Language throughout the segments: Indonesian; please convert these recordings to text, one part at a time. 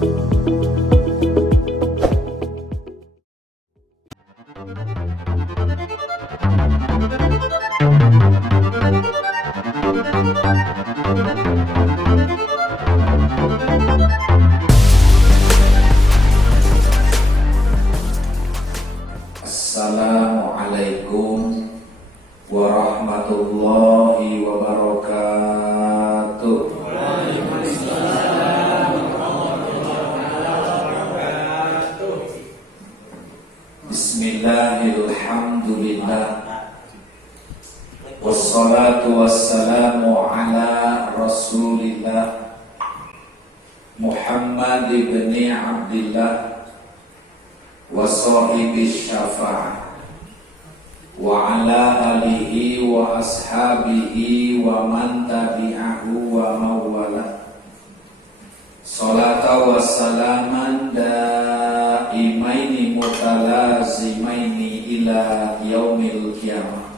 Assalamualaikum warahmatullahi wabarakatuh. Bismillahirrahmanirrahim. Wassalatu wassalamu ala Rasulillah Muhammad ibn Abdillah wa sahibi syafa'ah wa ala alihi wa ashabihi wa man tabi'ahu wa mawala. Salata wa salaman daimaini mutalazimaini ila yaumil qiyamah.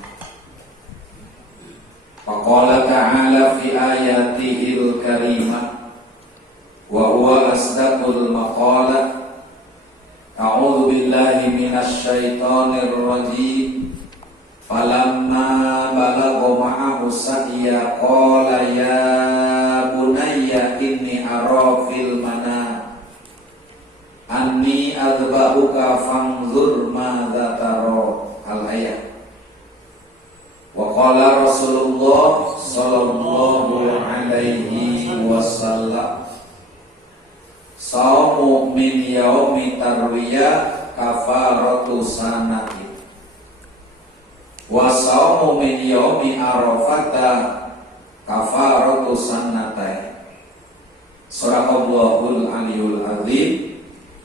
Faqala ta'ala fi ayatihil karimah wa huwa asdaqul maqala. A'udzu billahi minasy syaithanir rajim. Falamma balagha ma'ahu sa'ya qala ya bunayya inni ara fil manam anni adbahuka fanzur madza tara. Al-ayat. Wa qala Rasulullah sallallahu alaihi wasallam saumu min yaumi tarwiyah kafaratu sanati wa saumu min yaumi arafata kafaratu sanatai. Sadaqallahul aliyul azim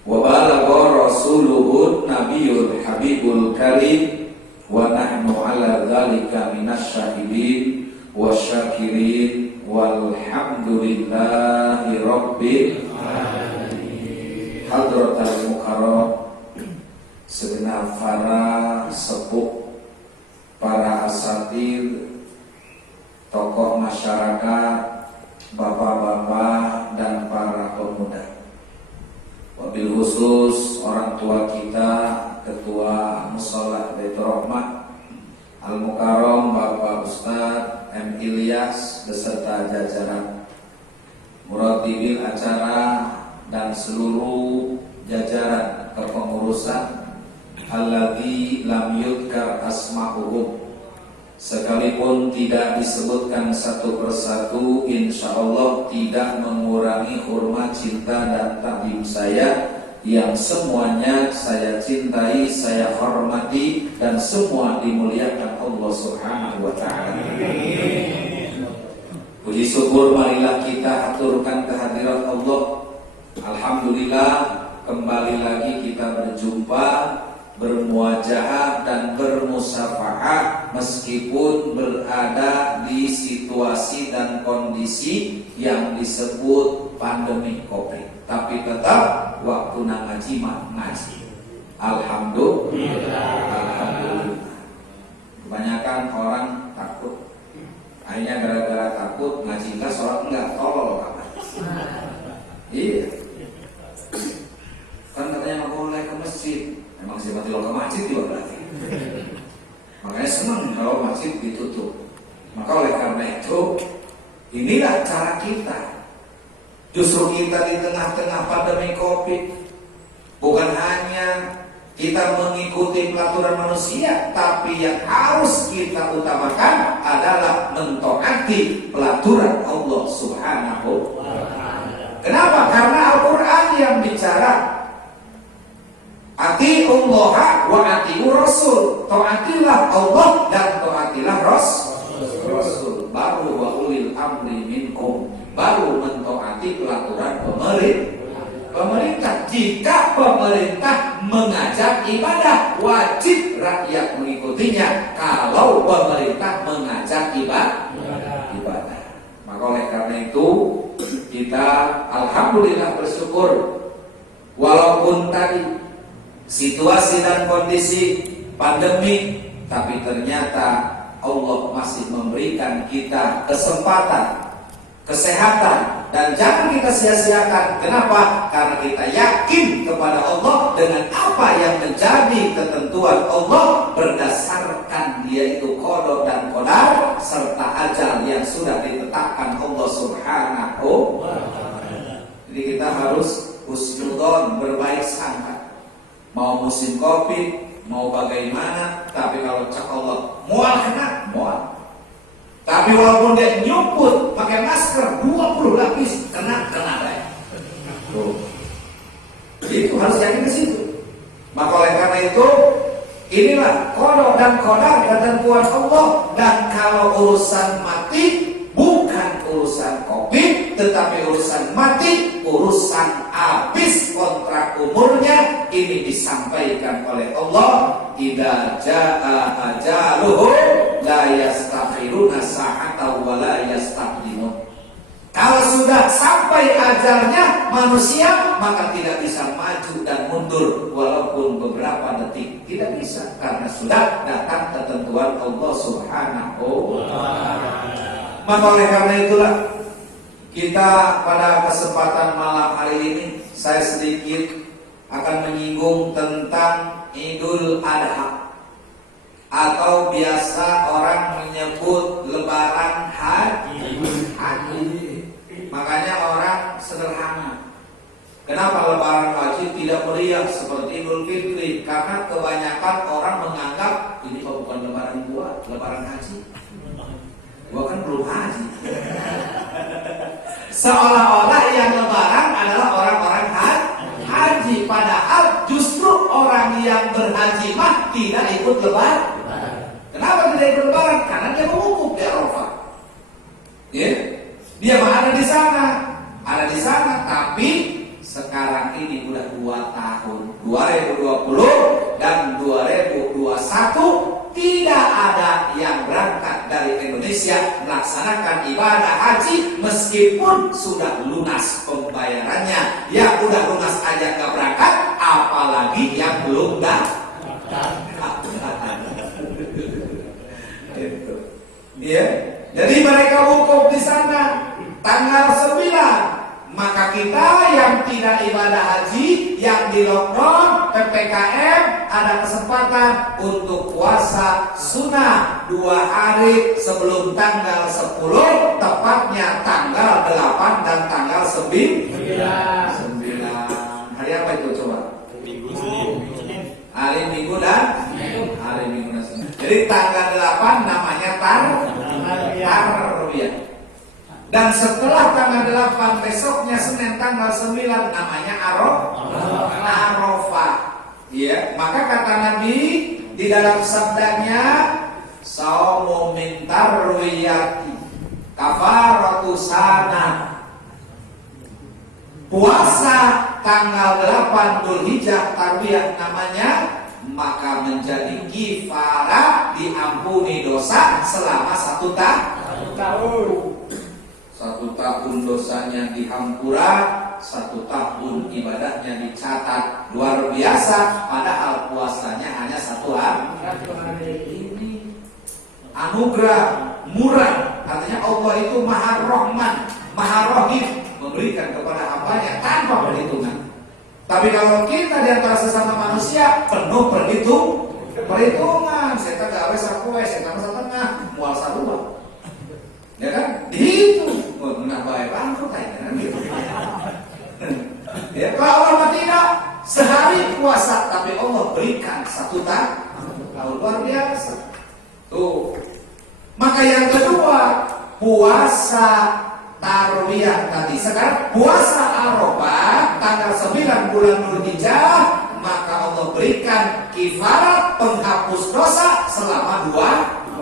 wa balagha rasuluhun nabiyul habibul karim wa nahnu ala dzalika minasy syahidin wasyakirin walhamdulillahi rabbil alamin. Hadratul mukarram, segenap para sepuh, para asatir, tokoh masyarakat, bapak-bapak dan para pemuda. Wabil khusus orang tua kita, Ketua Mushola Baitur Rahmah Al-Mukarram Bapak Ustadz M. Ilyas beserta jajaran muratibin acara dan seluruh jajaran kepengurusan alladzi lam yudkar asma'uhum, sekalipun tidak disebutkan satu persatu, insyaallah tidak mengurangi hormat, cinta dan takdim saya yang semuanya saya cintai, saya hormati dan semua dimuliakan Allah Subhanahu wa taala. Puji syukur marilah kita aturkan kehadirat Allah. Alhamdulillah, kembali lagi kita berjumpa, bermuajahah dan bermusafahah meskipun berada di situasi dan kondisi yang disebut pandemi Covid. Tapi tetap waktu ngaji mah ngaji. Alhamdulillah. Alhamdulillah. Kebanyakan orang takut. Akhirnya gara-gara takut ngaji enggak, sholat enggak, tolol kapan. Iya. Kan katanya nggak boleh ke masjid. Memang sih mati lo ke masjid juga berarti. Makanya senang kalau masjid ditutup. Maka oleh karena itu, inilah cara kita. Justru kita di tengah-tengah pandemi Covid, bukan hanya kita mengikuti pelaturan manusia, tapi yang harus kita utamakan adalah mentaati pelaturan Allah Subhanahu wa ta'ala. Kenapa? Karena Al-Quran yang bicara ati'ullah wa ati'ur rasul, taatilah Allah dan taatilah Rasul. Baru wa ulil amri minkum, baru mentaati pelaturan pemerintah. Jika pemerintah mengajak ibadah, wajib rakyat mengikutinya. Kalau pemerintah mengajak ibadah. Maka oleh karena itu kita alhamdulillah bersyukur, walaupun tadi situasi dan kondisi pandemi, tapi ternyata Allah masih memberikan kita kesempatan, kesehatan, dan jangan kita sia-siakan. Kenapa? Karena kita yakin kepada Allah dengan apa yang menjadi ketentuan Allah berdasarkan dia itu qada dan qadar serta ajal yang sudah ditetapkan Allah Subhanahu wa ta'ala. Jadi kita harus husnudzon, berbaik sangka. Mau musim Covid, mau bagaimana, tapi kalau cak Allah mual kena, mual. Tapi walaupun dia nyumput pakai masker 20 lapis, kena deh. Tuh. Itu harus yakin ke situ. Maka oleh karena itu, inilah qada dan qadar ketentuan Allah. Dan kalau urusan mati bukan urusan Covid, tetapi urusan mati, urusan habis kontrak umurnya. Ini disampaikan oleh Allah, idza jaa ajaluhum la yastakhiruna sa'atan wa la yastaqdimun. Kalau sudah sampai ajalnya manusia, maka tidak bisa maju dan mundur walaupun beberapa detik. Tidak bisa, karena sudah datang ketentuan Allah Subhanahu wa ta'ala. Maka oleh karena itulah kita pada kesempatan malam hari ini saya sedikit akan menyinggung tentang Idul Adha, atau biasa orang menyebut Lebaran Haji. Makanya orang sederhana. Kenapa Lebaran Haji tidak meriah seperti Idul Fitri? Karena kebanyakan orang menganggap ini kok bukan Lebaran gua, Lebaran Haji. Gua kan belum haji. Seolah-olah yang Lebaran adalah orang-orang haji, padahal justru orang yang berhaji mah tidak ikut Lebaran. Kenapa tidak ikut Lebaran? Karena dia mewukuf di Arafah. Ya, dia mah ada di sana, tapi sekarang ini udah 2 tahun, 2020 dan 2021 tidak ada yang berangkat dari Indonesia melaksanakan ibadah haji meskipun sudah lunas pembayarannya. Yang udah lunas aja gak berangkat, apalagi yang belum ya. Jadi mereka wukuf di sana tanggal 9. Maka kita yang tidak ibadah haji, yang di lockdown, PPKM, ada kesempatan untuk puasa sunnah 2 hari sebelum tanggal 10, tepatnya tanggal 8 dan tanggal 9. Hari apa itu coba? Minggu Senin. Hari Minggu dan hari Minggu dan Senin. Jadi tanggal 8 namanya Tarwiyah. Dan setelah tanggal 8 besoknya Senin tanggal 9 namanya Arafah. Ya, maka kata Nabi di dalam sabdanya, saumu min tarwiyati kafaratu sana. Puasa tanggal 8 Dzulhijjah tarwiyah namanya, maka menjadi kifarah, diampuni dosa selama 1 tahun. 1 tahun dosanya dihampura, 1 tahun ibadahnya dicatat. Luar biasa, padahal puasanya hanya 1 hari. Ini anugerah murah. Artinya Allah itu Maha Rahman, Maha Rahim, memberikan kepada hambanya tanpa perhitungan. Tapi kalau kita di antara sesama manusia penuh perhitungan. Saya gawe sapoe, saya setengah, mual sarua. Ya kan? Itu menambah bangkrut kan gitu. Ya, kalau Allah tidak sehari puasa, tapi Allah berikan 1 tahun, luar biasa. Tuh. Maka yang kedua, puasa tarwiyah tadi. Sekarang puasa Arafah tanggal 9 bulan Dzulhijjah, maka Allah berikan kifarat penghapus dosa selama 2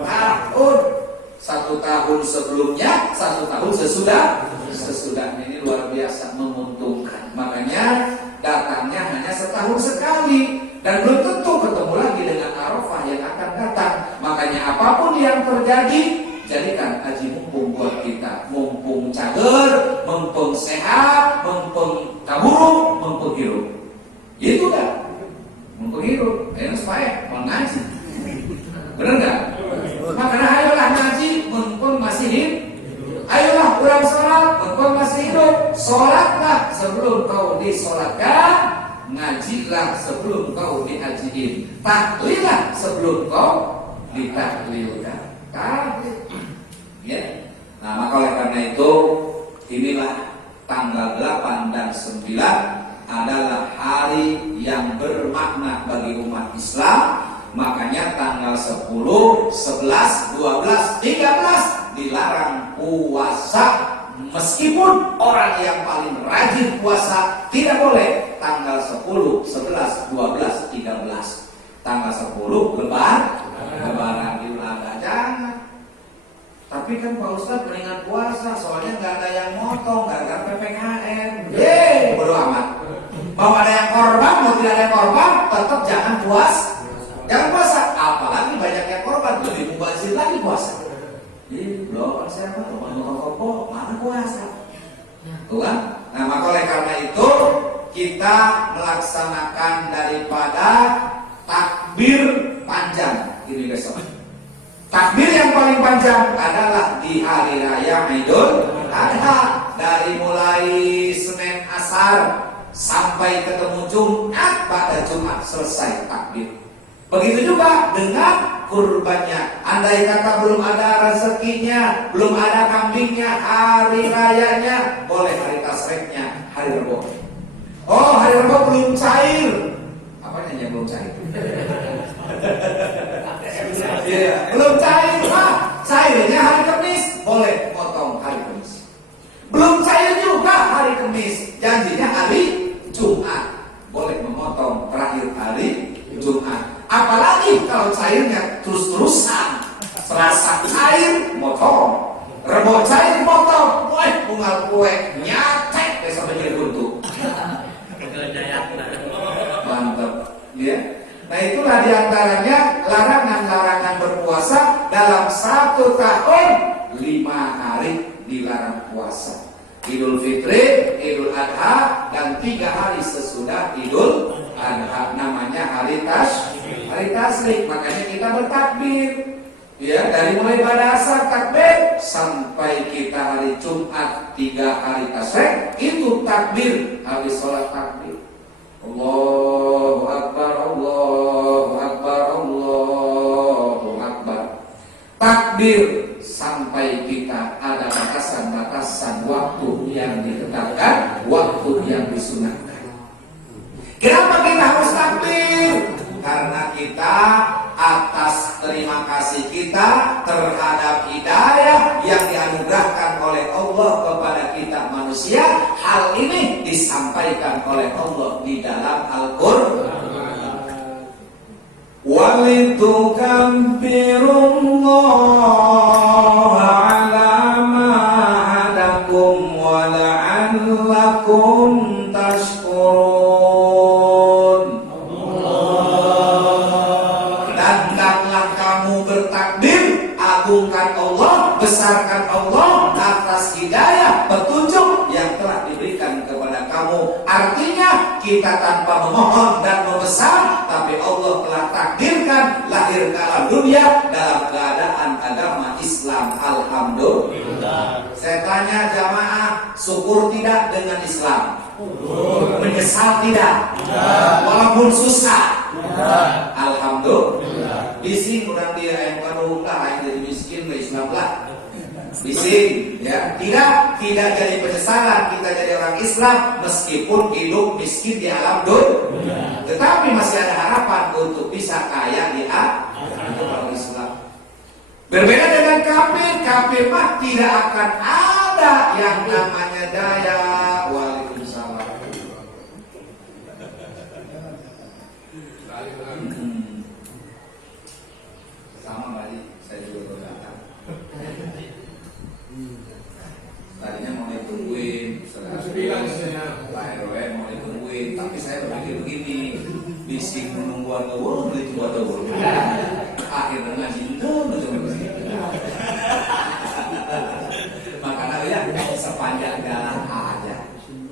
tahun. 1 tahun sebelumnya, 1 tahun sesudahnya. Ini luar biasa menguntungkan. Makanya datangnya hanya setahun sekali dan belum tentu ketemu lagi dengan Arafah yang akan datang. Makanya apapun yang terjadi, jadikan haji mumpung buat kita. Mumpung cager, mumpung sehat, mumpung kaburu, mumpung hirup. Itu dah. Mumpung hirup. Ayo supaya mau ngaji. Bener nggak? Makanya ayolah ngaji mumpung masih hidup. Ayolah kurang sholat, engkau masih hidup. Sholatlah sebelum kau disolatkan, ngajilah sebelum kau dihajiin, tahlillah sebelum kau ditahlilkan. Tahlil. Ya. Nah, maka oleh karena itu inilah tanggal 8 dan 9 adalah hari yang bermakna bagi umat Islam. Makanya tanggal 10, 11, 12, 13 dilarang puasa. Meskipun orang yang paling rajin puasa tidak boleh. Tanggal 10, 11, 12, 13. Tanggal 10 lebaran Idul Adha jangan. Tapi kan Pak Ustadz mendingan puasa, soalnya nggak ada yang motong, nggak ada PPKM. Bodo amat. Mau ada yang korban, mau tidak ada yang korban, tetap jangan jangan puasa. Apalagi banyak yang korban, lebih mubazir lagi puasa. Belum saya mau mana puasa? Tuh kan? Nah, maka oleh karena itu kita melaksanakan daripada takbir panjang ini besok. Takbir yang paling panjang adalah di hari raya Idul Adha, dari mulai Senin Asar sampai ketemu Jumat, pada Jumat selesai takbir. Begitu juga dengan kurbannya. Andai kata belum ada rezekinya, belum ada kambingnya, hari rayanya boleh hari tasreknya hari Rebo. Oh, hari Rebo belum cair. Apanya yang belum cair? Belum cair, cairnya hari Kamis, boleh potong hari Kamis. Belum cair juga hari Kamis, janjinya hari Jumat, boleh memotong terakhir hari Jumat. Apalagi kalau cairnya terus-terusan, Selasa cair, motong, Rebo cair, motong, bungal kue, nyatek besok menjadi buntu. Mantap, ya. Nah, itulah diantaranya larangan-larangan berpuasa dalam 1 tahun. 5 hari dilarang puasa. Idul Fitri, Idul Adha, dan 3 hari sesudah Idul Adha, namanya hari tasrik. Makanya kita bertakbir. Ya, dari mulai pada asar takbir sampai kita hari Jumat 3 hari tasrik itu takbir, habis sholat takbir. Allahu Akbar, Allahu Akbar, Allahu Akbar. Takbir sampai kita ada batasan-batasan waktu yang ditetapkan, waktu yang disunahkan. Kenapa kita harus takbir? Karena kita atas terima kasih kita terhadap hidayah yang dianugerahkan oleh Allah kepada kita manusia. Hal ini disampaikan oleh Allah di dalam Al-Qur'an. Walitukambirullaha ala ma hadakum wa la'allakum tashkurun. Agungkan Allah, besarkan Allah atas hidayah, petunjuk yang telah diberikan kepada kamu. Artinya kita tanpa memohon dan memesan, tapi Allah telah takdirkan lahir ke alam dunia dalam keadaan agama Islam. Alhamdulillah. Saya tanya jamaah, syukur tidak dengan Islam? Menyesal tidak? Walaupun susah? Alhamdulillah. Bising kurang dia yang baru lah, yang jadi miskin ke Islam lah. Bising, ya. Tidak jadi penyesalan kita jadi orang Islam meskipun hidup miskin di alam dunia. Tetapi masih ada harapan untuk bisa kaya di alam Islam. Berbeda dengan kafir mah tidak akan ada yang namanya daya. Waalaikumsalam. Sama tadi saya juga berkata. Tadinya mau ditungguin, Pak RW mau ditungguin, tapi saya berpikir begini, bising menunggu atau beli coba atau akhirnya ngaji coba begini. Makanya ya sepanjang jalan aja,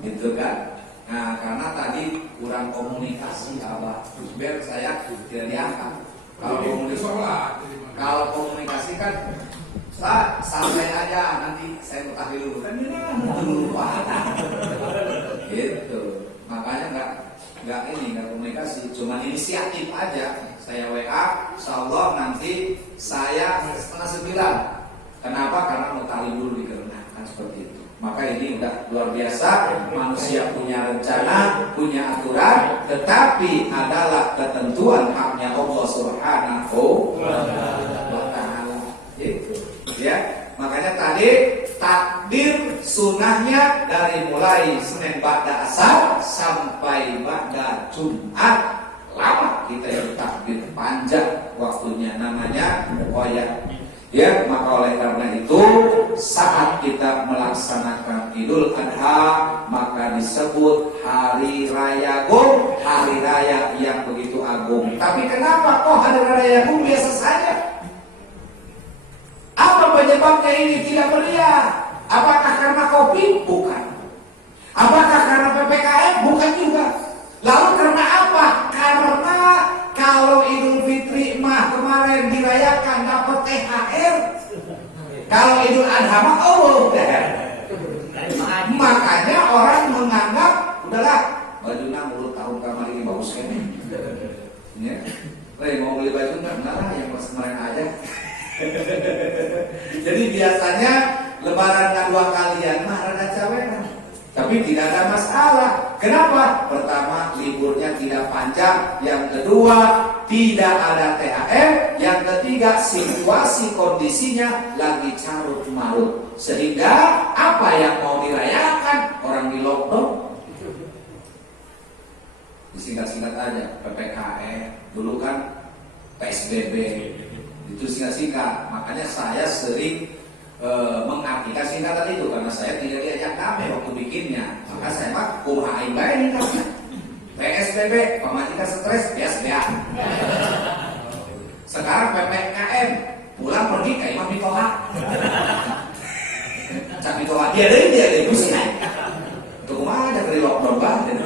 gitu kan. Nah, karena tadi kurang komunikasi Abah, biar saya tidak diangkat. Kalau komunikasi kan Santai aja, nanti saya mutakhir dulu kan lupa. Gitu. Makanya nggak komunikasi, cuma inisiatif aja. Saya WA, insyaallah nanti saya 8:30. Kenapa? Karena mutakhir dulu dikarenakan seperti itu. Maka ini udah luar biasa. Manusia punya rencana, punya aturan, tetapi adalah ketentuan haknya Allah Subhanahu wa Ta'ala. Gitu. Ya, makanya tadi takbir sunahnya dari mulai Senin ba'da asar sampai ba'da Jumat. Lama kita yang takbir, panjang waktunya, namanya qoyah. Ya, maka oleh karena itu saat kita melaksanakan Idul Adha maka disebut hari raya agung, hari raya yang begitu agung. Tapi kenapa kok hari raya agung biasa saja? Apa penyebabnya ini tidak meriah? Apakah karena kopi? Bukan. Apakah karena PPKM? Bukan juga. Lalu karena apa? Karena kalau Idul Fitri mah kemarin dirayakan dapat THR. Kalau Idul Adha mah makanya orang menganggap udahlah bajunya mulut tahun kamar ini bagus kan ya. Mau beli baju enggak lah yang pas kemarin aja. Jadi biasanya lebaran kedua kalian mah rada caweran. Tapi tidak ada masalah. Kenapa? Pertama, liburnya tidak panjang. Yang kedua, tidak ada THR. Yang ketiga, situasi kondisinya lagi carut marut. Sehingga apa yang mau dirayakan? Orang di lockdown. Disingkat-singkat aja, PPKM. Dulu kan PSBB. Itu singkat-singkat. Makanya saya sering mengartikan singkatan itu karena saya tidak diajak kami waktu bikinnya. Maka saya mah kumaha aing bae nih kan. PSBB, pemajikan stres, PSBA. Sekarang PPKM, pulang pergi ke imam ditolak. Cak ditolak dia deh pusing. Tuh kumaha ada dari lockdown banget.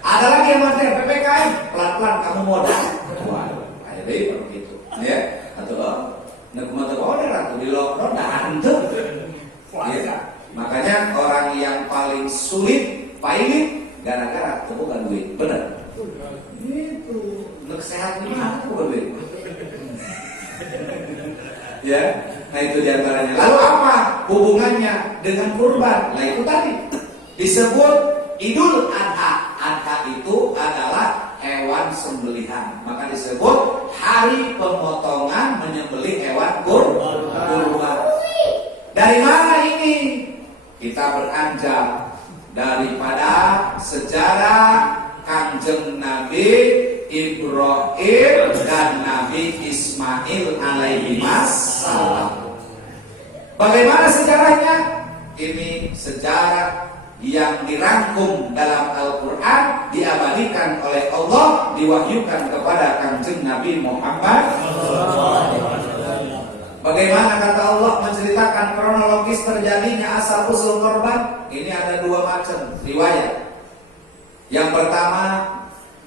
Ada lagi yang materi PPKM, pelan-pelan kamu modal. Waduh, kayak deh begitu. Ya, atau nak mata order atau di lockdown dah hantu. Ya. Makanya orang yang paling sulit, pailit gara-gara bukan duit, benar. Itu, nak sehat gimana bukan duit. Ya, nah itu diantaranya. Lalu apa hubungannya dengan kurban? Nah itu tadi disebut Idul Adha. Adha itu adalah hewan sembelihan, maka disebut hari pemotongan menyembelih hewan kurban. Dari mana ini? Kita beranjak daripada sejarah Kanjeng Nabi Ibrahim dan Nabi Ismail alaihi wassalam. Bagaimana sejarahnya? Ini sejarah yang dirangkum dalam Al-Quran, diabadikan oleh Allah, diwahyukan kepada Kanjeng Nabi Muhammad. Bagaimana kata Allah menceritakan kronologis terjadinya asal usul korban? Ini ada dua macam riwayat. Yang pertama,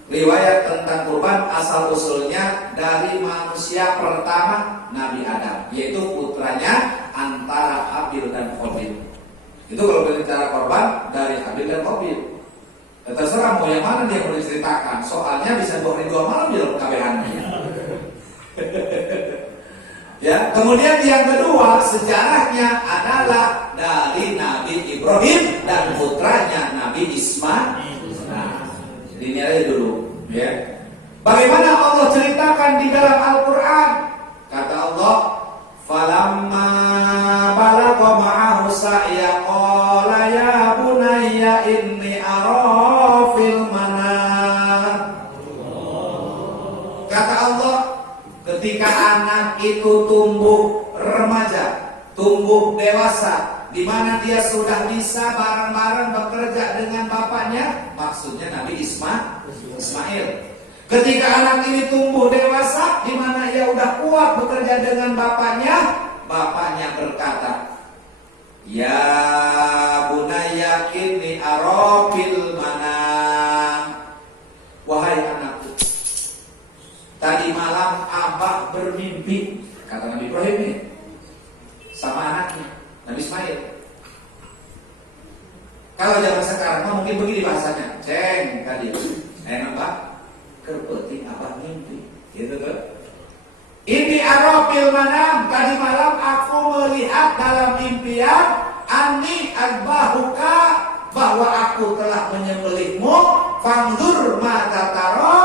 riwayat tentang kurban asal usulnya dari manusia pertama Nabi Adam, yaitu putranya antara Habil dan Qabil. Itu kalau berbicara korban dari Habil dan Qabil. Terserah mau yang mana dia mau diceritakan. Soalnya bisa 2 malam di dalam KBH-nya. Ya, kemudian yang kedua sejarahnya adalah dari Nabi Ibrahim dan putranya Nabi Ismail. Nah, jadi ini aja dulu. Ya. Bagaimana Allah ceritakan di dalam Al-Quran? Kata Allah, falamma balagha ma'ahu sa'ya qala ya bunayya inni ara fil manam. Kata Allah, ketika anak itu tumbuh remaja, tumbuh dewasa, di mana dia sudah bisa bareng-bareng bekerja dengan bapaknya, maksudnya Nabi Ismail. Ketika anak ini tumbuh dewasa, di mana ia udah kuat bekerja dengan bapaknya, bapaknya berkata, ya bunayya inni ara fil manam. Wahai anakku, tadi malam abah bermimpi, kata Nabi Ismail. Kalau zaman sekarang mungkin begini bahasanya, ceng tadi, enak pak, kerpeting abah mimpi, gitu kan? Ini arafil manam, tadi malam aku melihat dalam mimpian, ani adbahuka, bahwa aku telah menyembelihmu, fangdur mata taro,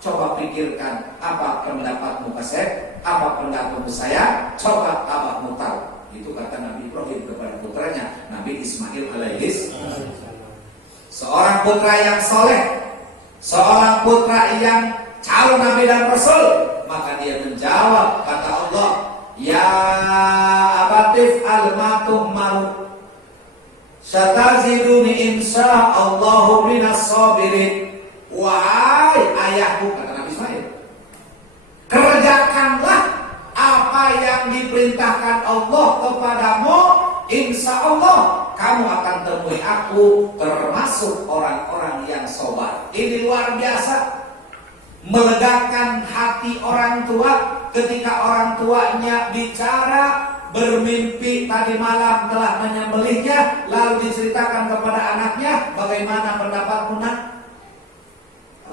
coba pikirkan apa pendapatmu Kasep, apa pendapatmu saya, coba abahmu tahu. Itu kata Nabi Ibrahim kepada putranya Nabi Ismail alaihis. Seorang putra yang soleh, seorang putra yang calon Nabi dan Rasul, maka dia menjawab kata Allah, ya abatif al-matum maru sataziduni insya'allahu minas sabirin. Wahai ayahku, kata Nabi Ismail, kerjakanlah apa yang diperintahkan Allah kepadamu, insya Allah kamu akan temui aku termasuk orang-orang yang sobat. Ini luar biasa, melegakan hati orang tua ketika orang tuanya bicara, bermimpi tadi malam telah menyembelihnya, lalu diceritakan kepada anaknya, bagaimana pendapatmu nak?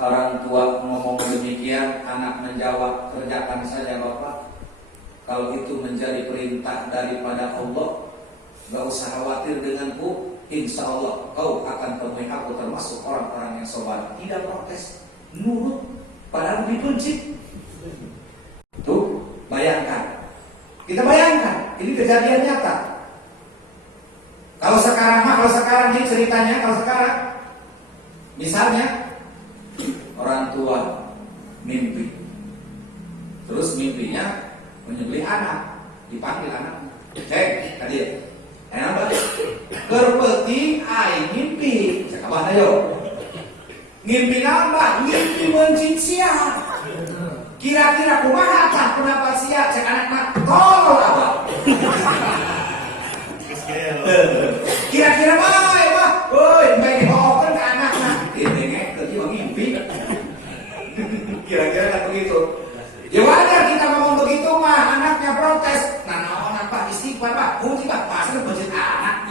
Orang tua ngomong demikian, anak menjawab, kerjakan saja bapak. Kalau itu menjadi perintah daripada Allah, gak usah khawatir denganku, insya Allah kau akan temui aku termasuk orang-orang yang sobat. Tidak protes, nurut, padahal dibenci. Tuh, bayangkan. Kita bayangkan, ini kejadian nyata. Kalau sekarang nih ceritanya, kalau sekarang misalnya orang tua mimpi, terus mimpinya menyembelih anak, dipanggil anak, hei tadi ya, enak balik, berpeti ai mimpi, cakap ayo, ngimpi nambah, ngimpi mencicia, kira-kira kumaha cah pendapat sia, cek anak nak, tolol apa? Kira-kira baik mah, woi, baik dibawakan ke anak nak, ini kerja ngimpi, kira-kira kan begitu. Ya wajar kita ngomong begitu mah, anaknya protes. Nah, anak pak istighfar pak, puji pak, masa berjit anak.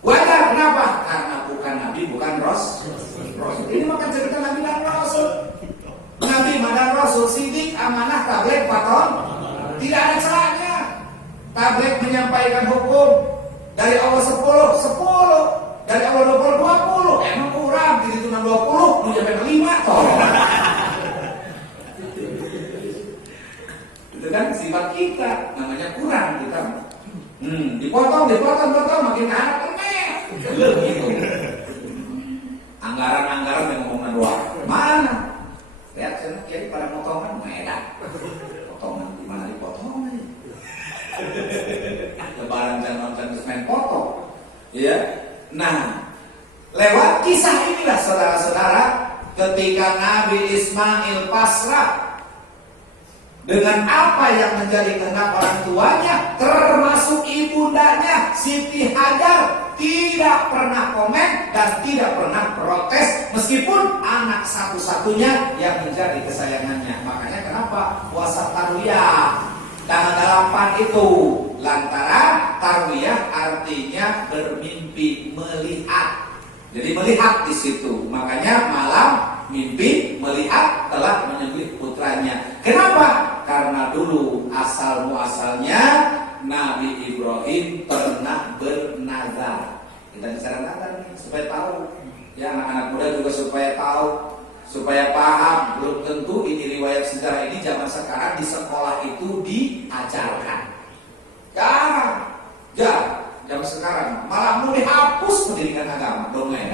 Wajar, kenapa? Karena bukan Nabi, bukan Rasul. Ini makan cerita Nabi dan Rasul. Nabi dan Rasul, sidik, amanah, tabligh, paton. Tidak ada celahnya. Tabligh menyampaikan hukum dari Allah 10, dari Allah 20. Emang kurang, jadi cuma 20, mau sampai 5 toh. Itu kan sifat kita, namanya kurang kita. Dipotong, makin anak gitu. Anggaran yang ngomongin doa. Mana? Lihat sana kiri pada potongan, enak. Potongan di mana dipotong aja. Lebaran jangan main potong. Ya. Nah, lewat kisah inilah saudara-saudara, ketika Nabi Ismail pasrah dengan apa yang menjadi kehendak orang tuanya, termasuk ibundanya Siti Hajar, tidak pernah komen dan tidak pernah protes, meskipun anak satu-satunya yang menjadi kesayangannya. Makanya kenapa puasa Tarwiyah tanggal 8 itu, lantaran Tarwiyah artinya bermimpi, melihat. Jadi melihat di situ, makanya malam mimpi melihat telah menyembelih putranya. Kenapa? Karena dulu asal muasalnya Nabi Ibrahim pernah bernazar. Kita bicara nazar nih supaya tahu, ya anak-anak muda juga supaya tahu, supaya paham. Belum tentu ini riwayat sejarah ini zaman sekarang di sekolah itu diajarkan. Jarang. Zaman sekarang malah mau dihapus pendidikan agama, domain.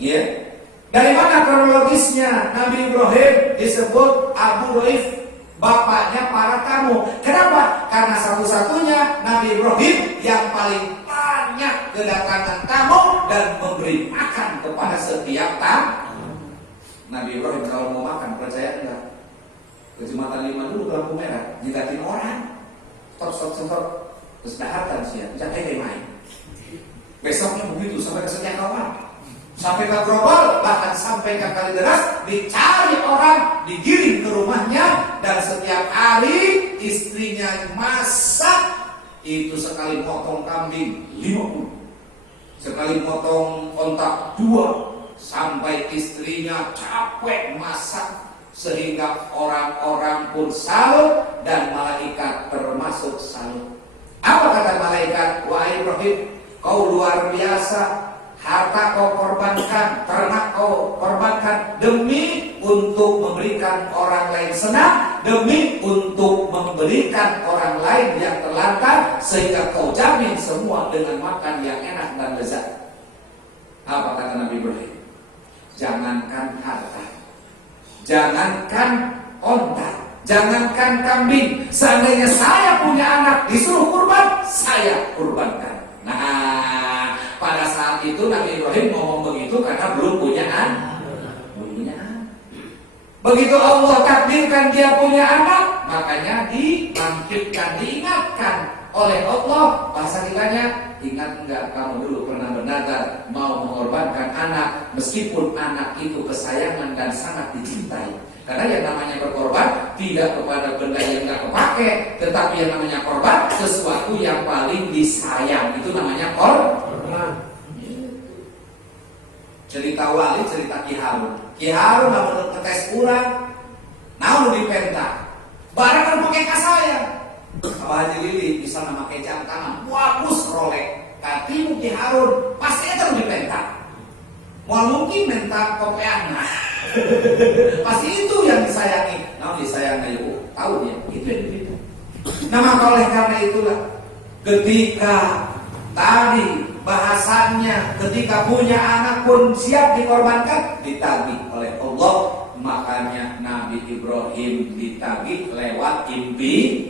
Ya. Dari mana kronologisnya Nabi Ibrahim disebut Abu Doif, bapaknya para tamu? Kenapa? Karena satu-satunya Nabi Ibrahim yang paling banyak kedatangan tamu dan memberi makan kepada setiap tamu. Nabi Ibrahim kalau mau makan, percaya enggak? Ke Jembatan 5 dulu ke lampu merah, nyikatin orang, stop. Terus dahatan sih ya, jangan main. Besoknya begitu sampai ke Setiakawan, sampai ke Grobol, bahkan sampai ke Kalideras, dicari orang, digiring ke rumahnya, dan setiap hari istrinya masak itu sekali potong kambing 50, sekali potong onta 2, sampai istrinya capek masak sehingga orang-orang pun salut dan malaikat termasuk salut. Apa kata malaikat? Wahai Ibrahim, kau luar biasa. Harta kau korbankan, ternak kau korbankan demi untuk memberikan orang lain senang, demi untuk memberikan orang lain yang terlantar, sehingga kau jamin semua dengan makan yang enak dan lezat. Apa kata Nabi Ibrahim? Jangankan harta, jangankan onta, jangankan kambing, seandainya saya punya anak disuruh kurban, saya kurbankan. Nah, pada saat itu Nabi Ibrahim ngomong begitu karena belum punya anak. Begitu Allah takdirkan dia punya anak, makanya dibangkitkan, diingatkan oleh Allah. Bahasa kitanya, ingat enggak kamu dulu pernah bernazar mau mengorbankan anak, meskipun anak itu kesayangan dan sangat dicintai. Karena yang namanya berkorban tidak kepada benda yang nggak kepake, tetapi yang namanya korban sesuatu yang paling disayang, itu namanya korban. Cerita wali, cerita Ki Harun. Ki Harun namun ngetes kurang, namun dipentak. Barang kan pakai kasayang. Abah Haji Lili bisa memakai jam tangan, bagus rolek. Tapi Ki Harun pasti itu dipentak. Mau mungkin mentak kopeana. Pasti itu yang disayangi. Nah disayangnya yuk, tahu dia itu yang begitu. Nah maka oleh karena itulah ketika tadi bahasannya ketika punya anak pun siap dikorbankan, ditagih oleh Allah. Makanya Nabi Ibrahim ditagih lewat impi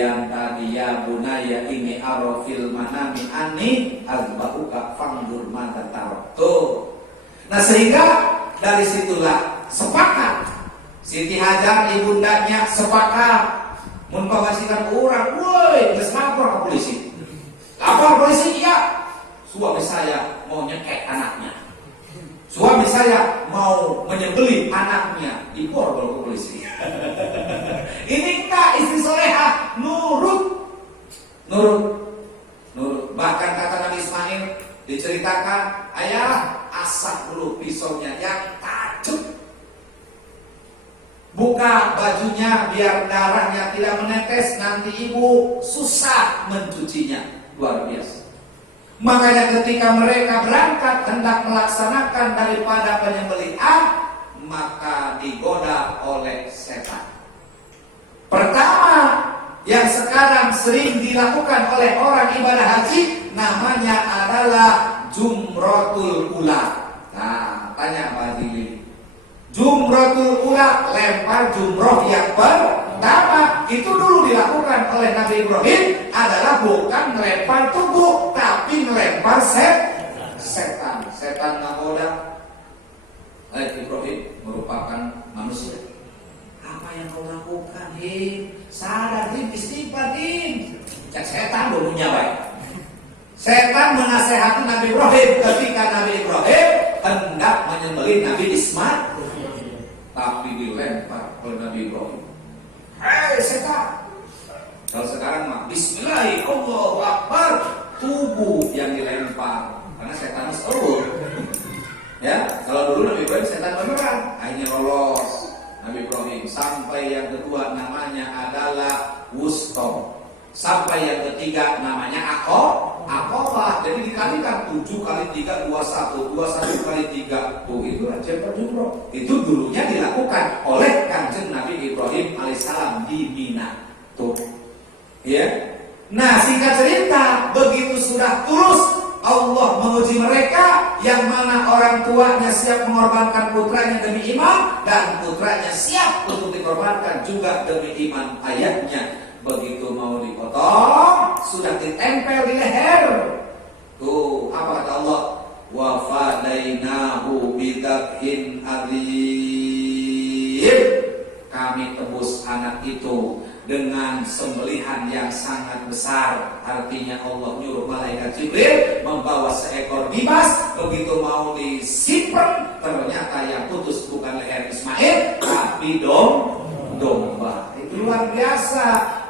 yang tadi, ya bunaya ini arofil manami ani azbahuka fangdur mata tarok. Tuh. Nah sehingga dari situlah sepakat Siti Hajar ibundanya sepakat memperhatikan orang, woi, geus lapor ke polisi. Lapor polisi, iya. Suami saya mau nyekek anaknya. Suami saya mau menyembelih anaknya. Diborgol ke polisi. Ini enggak, istri soleha, nurut. Bahkan kata Nabi Ismail diceritakan, ayah asap dulu pisaunya yang tajam. Buka bajunya biar darahnya tidak menetes, nanti ibu susah mencucinya. Luar biasa. Makanya ketika mereka berangkat hendak melaksanakan daripada penyembelihan, maka digoda oleh setan. Pertama yang sekarang sering dilakukan oleh orang ibadah haji namanya adalah Jumratul Ula. Nah, tanya Pak Haji, Jumratul Ula, lempar jumroh yang pertama, itu dulu dilakukan oleh Nabi Ibrahim adalah bukan melempar tubuh, tapi melempar setan. Setan nakoda. Ibrahim merupakan manusia. Apa yang kau lakukan? Sadar, istighfar, cek setan dulunya baik. Setan menasehati Nabi Ibrahim ketika Nabi Ibrahim hendak menyembelih Nabi Ismail, tapi dilempar oleh Nabi Ibrahim. Hei setan! Kalau sekarang mah Bismillah, Allahu Akbar, tubuh yang dilempar karena setan seluruh. Ya, kalau dulu Nabi Ibrahim setan beneran, akhirnya lolos Nabi Ibrahim. Sampai yang kedua namanya adalah Wusto. Sampai yang ketiga namanya Aqobah. Jadi dikalikan 7 kali 3 21, 21 kali 3. Oh itu aja jumroh. Itu dulunya dilakukan oleh Kanjeng Nabi Ibrahim alaihissalam di Mina. Tuh. Ya. Nah, singkat cerita, begitu sudah tulus Allah menguji mereka, yang mana orang tuanya siap mengorbankan putranya demi iman, dan putranya siap untuk dikorbankan juga demi iman ayahnya. Begitu mau dipotong, sudah ditempel di leher. Tuh, apa kata Allah? Wa fadainahu bidabhin adzim. Kami tebus anak itu dengan sembelihan yang sangat besar. Artinya Allah nyuruh malaikat Jibril membawa seekor bibas. Begitu mau disimpan, ternyata yang putus bukan leher Ismail, tapi domba. Itu luar biasa.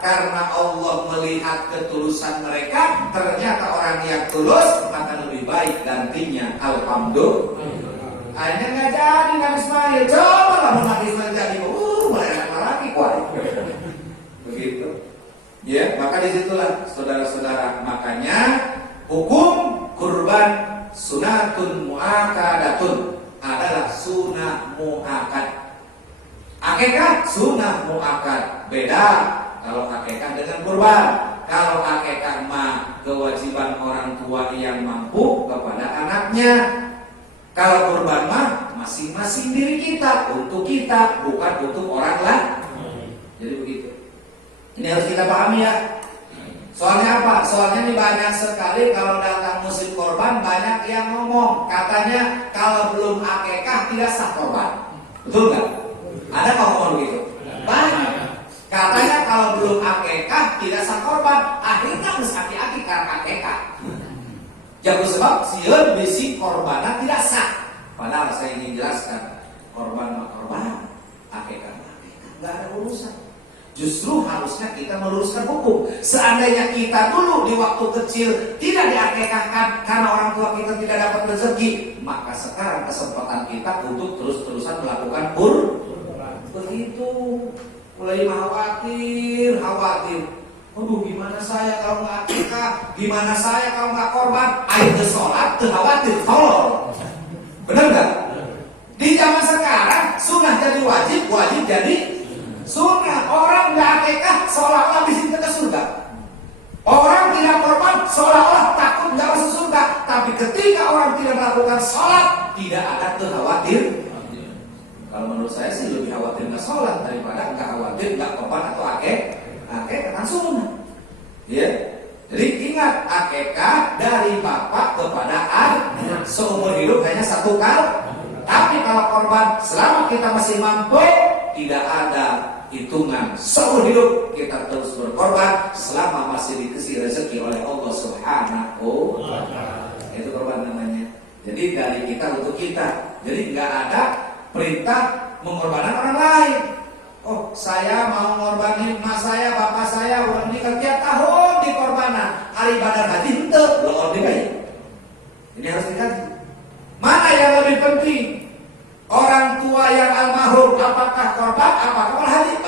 karena Allah melihat ketulusan mereka, ternyata orang yang tulus, maka lebih baik gantinya. Alhamdulillah. Akhirnya nggak jadi Nabi Ismail. Coba lah Nabi Ismail jadi, mulai anak lagi kuat. Begitu. Ya, maka disitulah saudara-saudara, makanya hukum kurban sunatun mu'akadatun adalah sunnah mu'akad. Akekah sunnah mu'akad, beda kalau akekah dengan kurban. Kalau akekah mah kewajiban orang tua yang mampu kepada anaknya. Kalau kurban mah masing-masing diri kita, untuk kita, bukan untuk orang lain. Jadi begitu. Ini harus kita pahami ya. Soalnya apa? Soalnya ini banyak sekali kalau datang musim korban banyak yang ngomong, katanya kalau belum akekah tidak sah korban. Betul nggak? Ada nggak ngomong begitu? Banyak. Katanya kalau belum akekah tidak sah korban. Akhirnya harus aki-aki karena akekah. Jadi sebab sieun bisi korbannya tidak sah. Padahal saya ingin jelaskan, korban mah korban, akekah mah akekah, nggak ada urusan. Justru harusnya kita meluruskan hukum. Seandainya kita dulu di waktu kecil tidak diakekahkan karena orang tua kita tidak dapat rezeki, maka sekarang kesempatan kita untuk terus-terusan melakukan begitu. Mulai khawatir. Aduh, gimana saya kalau nggak akekah? Gimana saya kalau nggak korban? Ayo ke sholat, ke khawatir, tolong. Benar nggak? Di zaman sekarang sunnah jadi wajib, wajib jadi sunnah. Orang nggak akekah seolah-olah bisa ke surga. Orang tidak korban seolah-olah takut nggak masuk surga. Tapi ketika orang tidak melakukan sholat, tidak ada khawatir. Kalau menurut saya sih lebih khawatir nggak sholat daripada nggak khawatir nggak korban atau akekah kan sunnah. Ya. Jadi ingat, akekah dari bapak kepada anak, seumur hidup hanya satu kali. Tapi kalau korban selama kita masih mampu, tidak ada hitungan. Seumur hidup kita terus berkorban selama masih dikasih rezeki oleh Allah Subhanahu wa Ta'ala. Itu korban namanya. Jadi dari kita untuk kita. Jadi nggak ada perintah mengorbankan orang lain. Oh, saya mau ngorbanin emak saya, bapak saya, udah nikah tiap tahun di korbanan. Hari badar haji hente, lo ini harus dikaji. Mana yang lebih penting? Orang tua yang almarhum, apakah korban, apakah haji?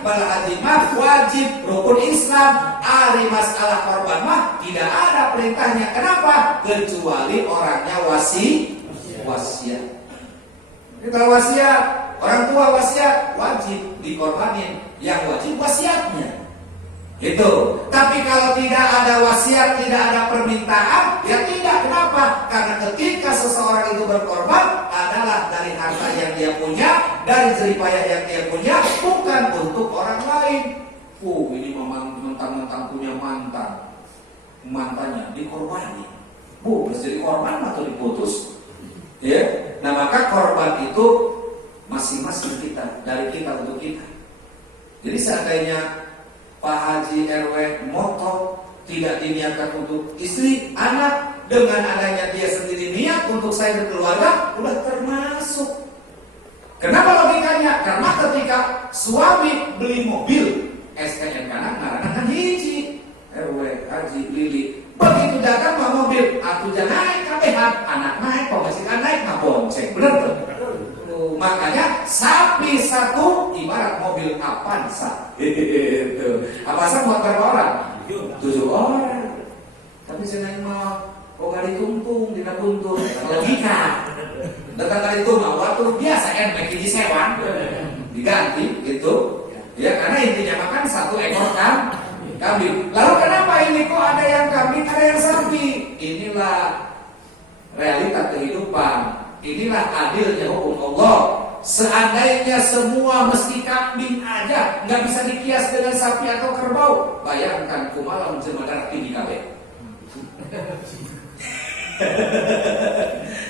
Badar haji mah wajib, rukun Islam. Hari masalah korban mah tidak ada perintahnya. Kenapa? Kecuali orangnya wasiat. Kalau wasiat, orang tua wasiat wajib dikorbanin, yang wajib wasiatnya. Gitu. Tapi kalau tidak ada wasiat, tidak ada permintaan, ya tidak. Kenapa? Karena ketika seseorang itu berkorban adalah dari harta yang dia punya, dari jeripayah yang dia punya, bukan untuk orang lain. Ini memang mentang-mentang punya mantannya dikorbani. Jadi korban atau diputus? Ya. Nah, maka korban itu masing-masing kita, dari kita untuk kita. Jadi seandainya Pak Haji RW moto tidak diniatkan untuk istri, anak, dengan adanya dia sendiri niat untuk saya berkeluarga, udah termasuk. Kenapa logikanya? Karena ketika suami beli mobil, STNK kan hiji, RW, Haji, Lili, begitu datang bawa mobil, atuh jangan naik kabehan, anak naik, pemasikan naik, nggak bonceng, bener tuh. Makanya sapi satu ibarat mobil Avanza. Avanza buat berapa orang? 7 orang. Tapi senang mau kok gak ditumpung, tidak tuntun. Logika. Datang kali itu mau waktu biasa MPK di sewan, diganti gitu. Ya karena intinya makan 1 ekor kambing. Lalu kenapa ini kok ada yang kambing, ada yang sapi? Inilah realita kehidupan. Inilah adilnya hukum Allah. Seandainya semua mesti kambing aja, nggak bisa dikias dengan sapi atau kerbau. Bayangkan kumaha menjelma darah tinggi kabeh.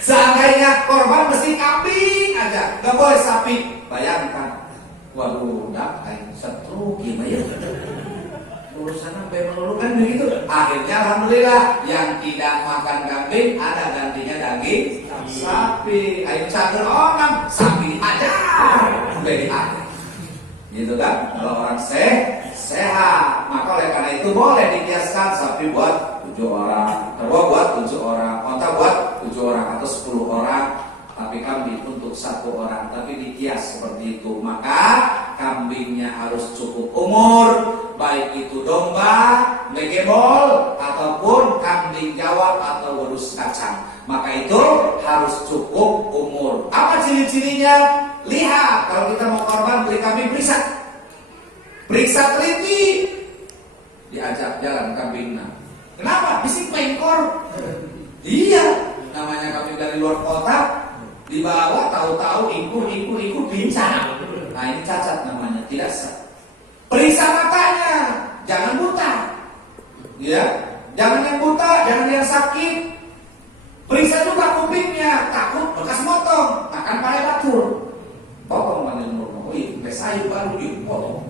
Seandainya korban mesti kambing aja, nggak boleh sapi. Bayangkan, waduh, dak aing setru gimana ya? Urusan sampai melulukan begitu. Akhirnya alhamdulillah yang tidak makan kambing ada gantinya daging sapi. Ayo cager orang sapi aja, beli aja. Gitu kan? Kalau orang sehat. Maka oleh karena itu boleh dikiaskan sapi buat 7 orang, kerbau buat 7 orang, onta buat 7 orang atau 10 orang, tapi kambing untuk 1 orang. Tapi dikias seperti itu. Maka kambingnya harus cukup umur, baik itu domba, megebol, ataupun kambing Jawa atau wedus kacang. Maka itu harus cukup umur. Apa ciri-cirinya? Lihat, kalau kita mau korban beli kambing, periksa teliti, diajak jalan kambingnya. Kenapa? Bisik pengkor. Iya, namanya kambing dari luar kota, dibawa tahu-tahu ikut pincang. Nah ini cacat namanya, tidak sah. Periksa matanya, jangan buta. Ya, jangan yang buta, jangan yang sakit. Periksa juga kupingnya, takut bekas motong, makan pada batur. Potong mana normal, sayur baru dipotong.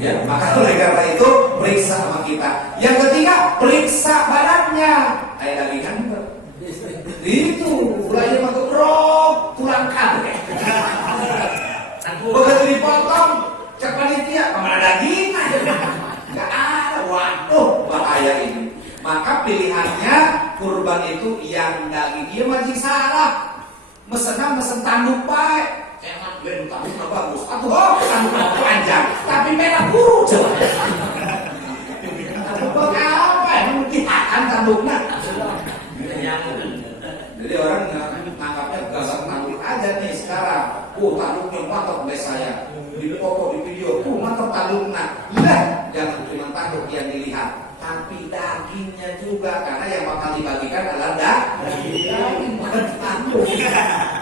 Ya, maka oleh karena itu periksa sama kita. Yang ketiga, periksa badannya. Kayak dagingan enggak? Itu, mulainya masuk rok, tulang kabeh. Begitu dipotong, cek panitia, kemana dagingan? Enggak ada, waduh, bahaya ini. Maka pilihannya kurban itu yang daging. Dia masih salah. Mesen tanduk baik. Jangan beli tanduknya bagus. Atau tanduknya panjang, tapi merah buruk coba. Tanduk apa? Emang ditahan tanduknya. Jadi orang nangkapnya gagal tanduk aja nih sekarang. Tanduknya mantap guys saya. Di foto, di video, mantap tanduknya. Lah, jangan cuma tanduk yang dilihat, tapi dagingnya juga, karena yang bakal dibagikan adalah daging, bukan tanduk.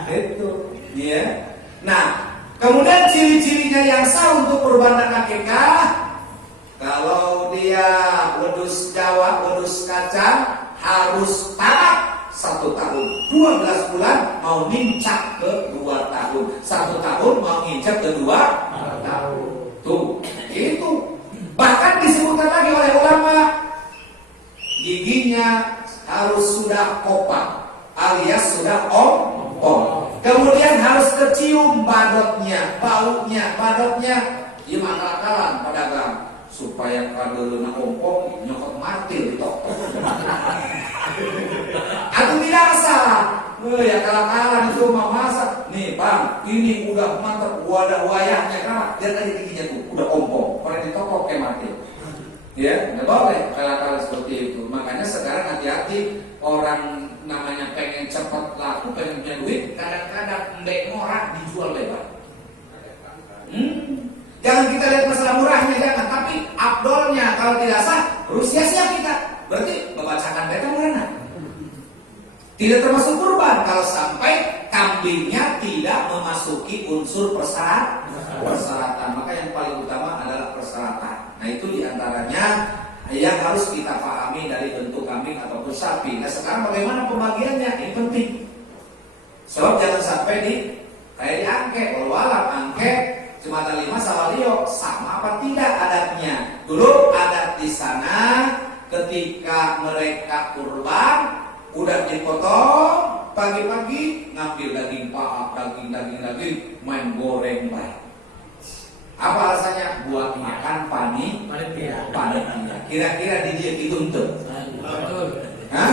Itu, ya. Nah, kemudian ciri-cirinya yang sah untuk kurban dan akikah, kalau dia wedus Jawa, wedus kacang, harus tamat 1 tahun, 12 bulan mau nincak ke 2 tahun, 1 tahun mau nginjak ke 2 tahun. Tuh, itu. Bahkan disebutkan lagi oleh ulama, giginya harus sudah kopak alias sudah ompong. Kemudian harus kecium badotnya, baunya, badotnya. Gimana akalan pedagang supaya kaduluna ompong nyokot martil di toko. Atau tidak salah. Ya kalah-kalah itu mau masak. Nih bang, ini udah mantap, wadah wayahnya kan. Lihat aja giginya tuh, udah ompong. Orang di toko kayak martil. Ya, nggak boleh kalah-kalah seperti itu. Makanya sekarang hati-hati, orang namanya pengen cepat laku, pengen punya duit, kadang-kadang mbek murah dijual lebar. Jangan kita lihat masalah murahnya, jangan. Tapi abdolnya kalau tidak sah, Rusia siap kita. Berarti membacakan beta murah. Tidak termasuk kurban kalau sampai kambingnya tidak memasuki unsur persyaratan. Maka yang paling utama adalah persyaratan. Nah itu diantaranya yang harus kita pahami dari bentuk kambing ataupun sapi. Nah sekarang bagaimana pembagiannya? Ini penting. Sebab jangan sampai kayak di angke, walau angke Jumatan 5 Sawalio sama apa tidak adatnya? Dulu adat di sana ketika mereka kurban udah dipotong pagi-pagi, ngambil daging paha, daging main goreng baik. Apa alasannya? Buat makan panitia. Kira-kira di dia dituntut. Hah?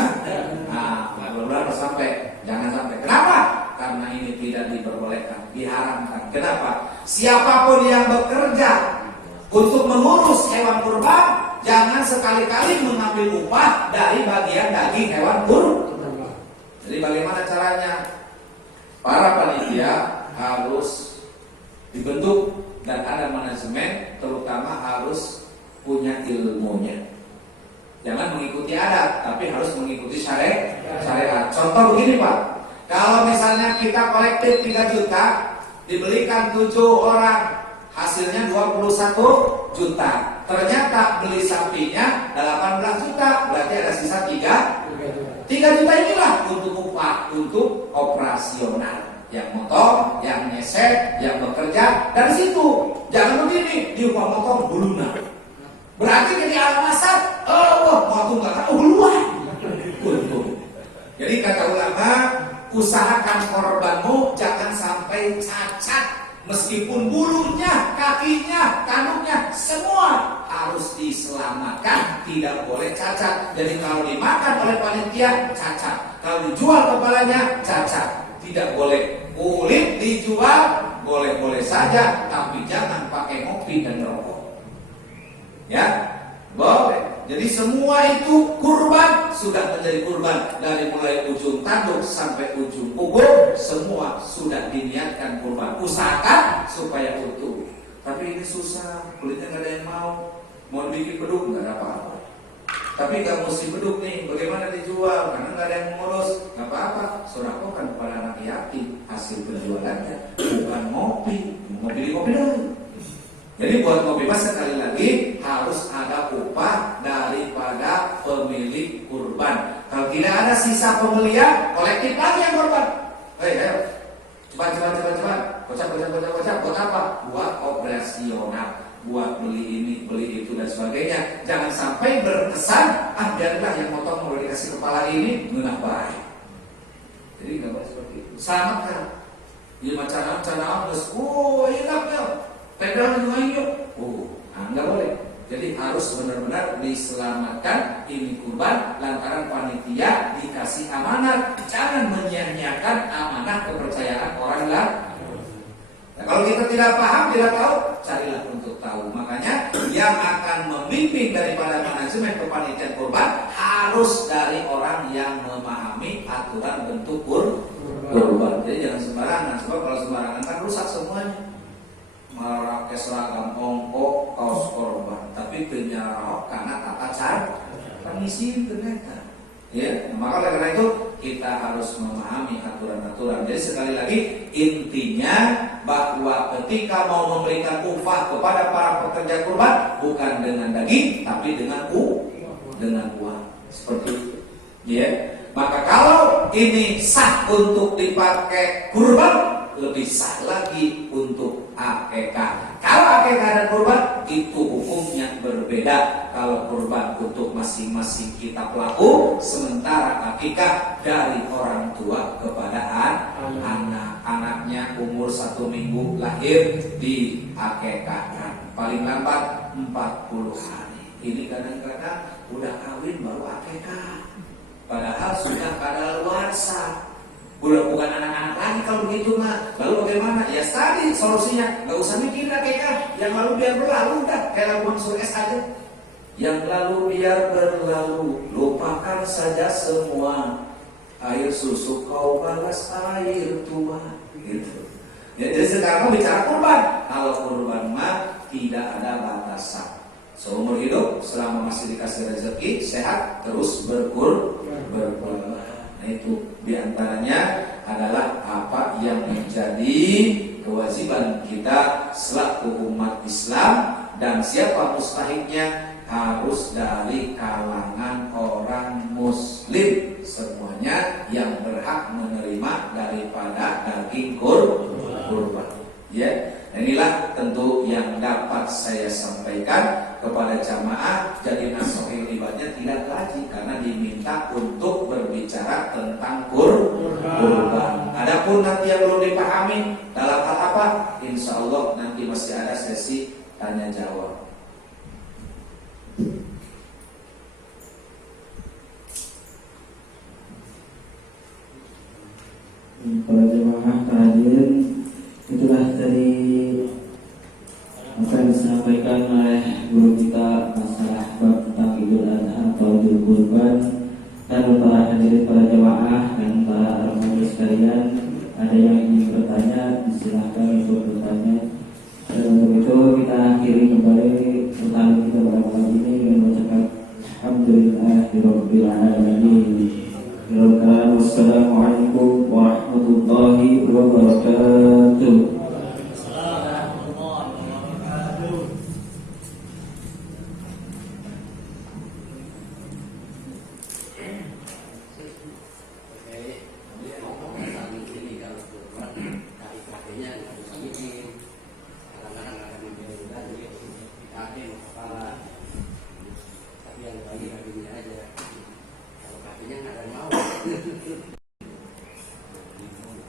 Nah, mudah-mudahan sampai. Jangan sampai. Kenapa? Karena ini tidak diperbolehkan, diharamkan. Kenapa? Siapapun yang bekerja untuk mengurus hewan kurban, jangan sekali-kali mengambil upah dari bagian daging hewan kurban. Jadi bagaimana caranya? Para panitia harus dibentuk dan ada manajemen, terutama harus punya ilmunya. Jangan mengikuti adat, tapi harus mengikuti syariat. Contoh begini Pak, kalau misalnya kita kolektif 3 juta, dibelikan 7 orang, hasilnya 21 juta. Ternyata beli sapinya 18 juta, berarti ada sisa 3 juta inilah untuk upah, untuk operasional. Yang motong, yang nyesek, yang bekerja, dari situ. Jangan begini, diupah motong bulunya. Berarti jadi alasan, motong gak buluan. Jadi kata ulama, usahakan korbanmu jangan sampai cacat. Meskipun bulunya, kakinya, tanduknya, semua harus diselamatkan, tidak boleh cacat. Jadi kalau dimakan oleh panitia cacat, kalau dijual kepalanya cacat, tidak boleh. Kulit dijual boleh-boleh saja, tapi jangan pakai ngopi dan rokok. Ya, boleh. Jadi semua itu kurban, sudah menjadi kurban. Dari mulai ujung tanduk sampai ujung kuku, semua sudah diniatkan kurban. Usahakan supaya utuh. Tapi ini susah, kulitnya nggak ada yang mau. Mau bikin beduk nggak ada apa-apa. Tapi nggak mesti beduk nih, bagaimana dijual? Karena nggak ada yang mengurus, nggak apa-apa. Sodakokan kepada anak yatim hasil penjualannya, bukan ngopi. Ngopi di kopi dulu. Jadi buat ngopi mas sekali lagi harus ada upah daripada pemilik kurban. Kalau tidak ada sisa pembelian, kolektif lagi yang kurban. Ayo, cepat. Kocak. Buat apa? Buat operasional. Buat beli ini, beli itu dan sebagainya. Jangan sampai berkesan, biarlah yang motong mau dikasih kepala ini ngenah baik. Jadi nggak boleh seperti itu. Selamatkan. Ini macam terus. Enak ya. Pedang juga yuk. Nggak boleh. Jadi harus benar-benar diselamatkan ini kurban lantaran panitia dikasih amanat. Jangan menyia-nyiakan amanah kepercayaan orang lain. Nah, kalau kita tidak paham, tidak tahu, carilah untuk tahu. Makanya yang akan memimpin daripada manajemen kepanitiaan kurban harus dari orang yang memahami aturan bentuk kurban. Jadi jangan sembarangan, sebab kalau sembarangan kan rusak semuanya. Malah pakai seragam ongkok, kaos korban, tapi penyarok karena tata cara permisi ternyata. Ya, maka oleh karena itu kita harus memahami aturan-aturan. Jadi sekali lagi intinya bahwa ketika mau memberikan upah kepada para pekerja kurban bukan dengan daging tapi dengan uang seperti itu. Ya, maka kalau ini sah untuk dipakai kurban, lebih sah lagi untuk akekah. Kalau akekah dan kurban itu hukumnya berbeda. Kalau kurban untuk masing-masing kita pelaku, sementara akekah dari orang tua kepada anak-anaknya umur 1 minggu lahir diakekahkan. Paling lambat 40 hari. Ini kadang-kadang udah kawin baru akekah. Padahal sudah kadaluarsa. Bukan anak-anak lagi kalau begitu mah. Lalu bagaimana? Ya tadi solusinya nggak usah mikir akekah. Yang lalu biar berlalu udah kayak lagu Mansur S aja. Yang lalu biar berlalu, lupakan saja semua. Air susu kau balas air tua. Gitu. Ya, jadi sekarang bicara kurban. Kalau kurban mah tidak ada batasan. Seumur hidup selama masih dikasih rezeki sehat terus berkurban. Nah itu diantaranya adalah apa yang menjadi kewajiban kita selaku umat Islam, dan siapa mustahiknya harus dari kalangan orang muslim semuanya yang berhak menerima daripada daging kurban. Ya, inilah tentu yang dapat saya sampaikan kepada jamaah. Jadi nasuhil ibadahnya tidak lagi karena diminta untuk berbicara tentang kurban. Adapun nanti yang belum dipahami dalam hal apa, insya Allah nanti masih ada sesi tanya jawab. Para jemaah hadirin, itulah dari apa yang disampaikan oleh guru kita masalah bab tentang Idul Adha atau Idul Kurban. Dan para hadirin, para jemaah dan para rombongan sekalian, ada yang ingin bertanya, disilahkan untuk bertanya. Dan untuk itu kita akhiri kembali pertanyaan kita pada malam ini dengan mengucapkan alhamdulillahirabbil alamin. Wassalamualaikum warahmatullahi wabarakatuh.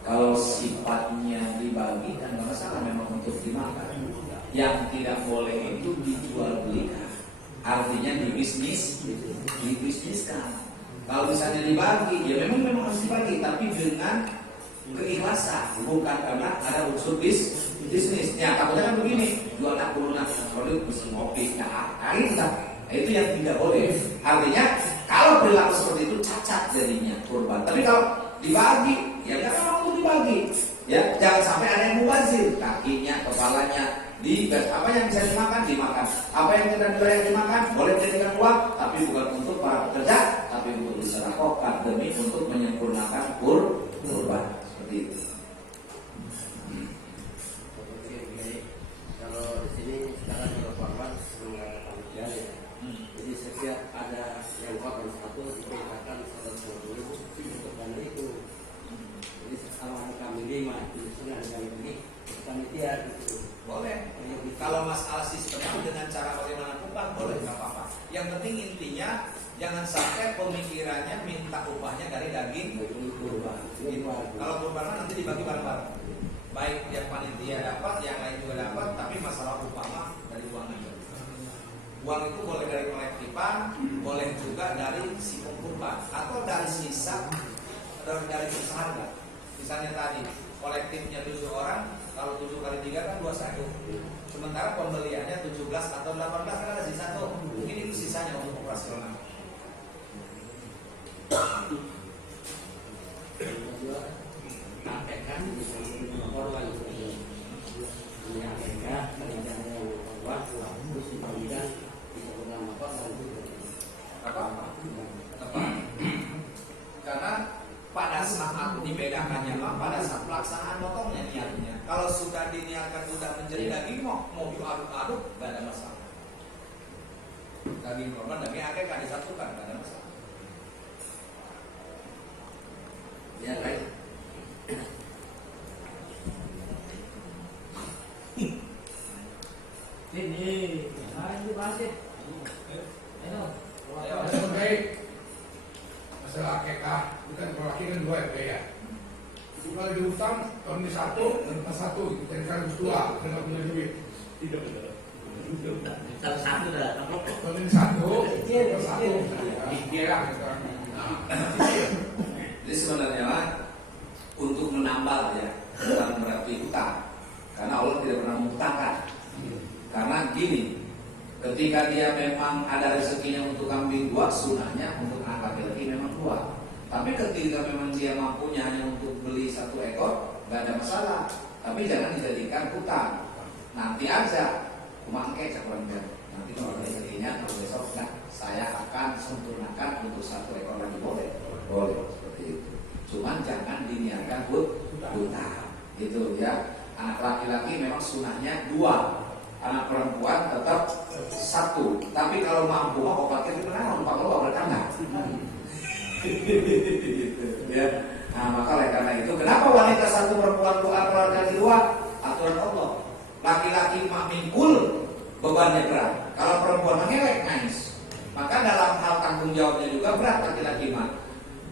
Kalau sifatnya dibagi dan nggak masalah, memang untuk dimakan. Yang tidak boleh itu dijual belikan. artinya dibisniskan. Kalau misalnya dibagi, ya memang harus dibagi, tapi dengan keikhlasan, bukan karena ada unsur bisnis. Ya takutnya kan begini, jual anak lunak, kalau bisa ngopi, itu yang tidak boleh. Artinya kalau perilaku seperti itu cacat jadinya kurban. Tapi kalau dibagi, ya memang untuk dibagi. Ya jangan sampai ada yang mubazir, kakinya, kepalanya, apa yang bisa dimakan, apa yang tidak dilayak dimakan, boleh dijadikan uang, tapi bukan untuk para pekerja, tapi untuk disedekahkan demi untuk menyempurnakan kurban. Seperti itu. Kalau di sini sekarang kalau korban mengatakan jari, jadi setiap ada yang korban satu diperintahkan 120.000 untuk dana itu. Jadi kalau kami 5 itu sudah kami panitia gitu. Boleh. Kalau masalah sistem dengan cara bagaimana upah boleh, nggak apa-apa. Yang penting intinya jangan sampai pemikirannya minta upahnya dari daging kurban. Kalau kurban nanti dibagi bareng-bareng. Baik yang panitia dapat, yang lain juga dapat, tapi masalah upah mah dari uang aja. Uang itu boleh dari kolektifan, boleh juga dari si kurban atau dari sisa dari harga. Misalnya tadi kolektifnya 7 orang, kalau 7 kali 3 kan 21. Sementara pembeliannya 17 atau 18 kan ada sisa tuh. Mungkin itu sisanya untuk operasional. Kan korban menyampaikan rencana yang korban terus dibagikan bisa bernama korban Apa? Karena pada saat dibedakannya pada saat pelaksanaan motongnya niatnya. Kalau sudah diniatkan sudah menjadi daging mau diaduk-aduk gak ada masalah. Daging korban, daging akikah disatukan gak ada masalah. Ya baik. Ini bahas ya. Masalah akikah, bukan kalau akikah kan 2 ya. Kalau diutang tahun ini 1 dan pas 1 jadi harus 2 karena punya duit. Tidak benar. satu dah Tahun ini 1, pas 1. Iya. Jadi sebenarnya untuk menambal ya, bukan berarti utang. Karena Allah tidak pernah mengutangkan. Karena gini, ketika dia memang ada rezekinya untuk kambing 2, sunahnya untuk anak laki-laki memang 2. Tapi ketika memang dia mampunya hanya untuk beli 1 ekor, nggak ada masalah. Tapi jangan dijadikan utang. Nanti aja, kumangke cakuran. Nanti kalau ada rezekinya, kalau besok enggak, saya akan sempurnakan untuk 1 ekor lagi boleh, seperti itu. Cuman jangan diniatkan utang, gitu ya. Anak laki-laki memang sunahnya 2. Anak perempuan tetap 1. Tapi kalau mampu mau obatnya itu kenapa? Lupa kalau bertangga. Ya. Nah maka oleh karena itu kenapa wanita 1 perempuan 2 laki-laki 2? Aturan Allah. Laki-laki mamikul bebannya berat. Kalau perempuan mengelek nangis. Maka dalam hal tanggung jawabnya juga berat laki-laki mah.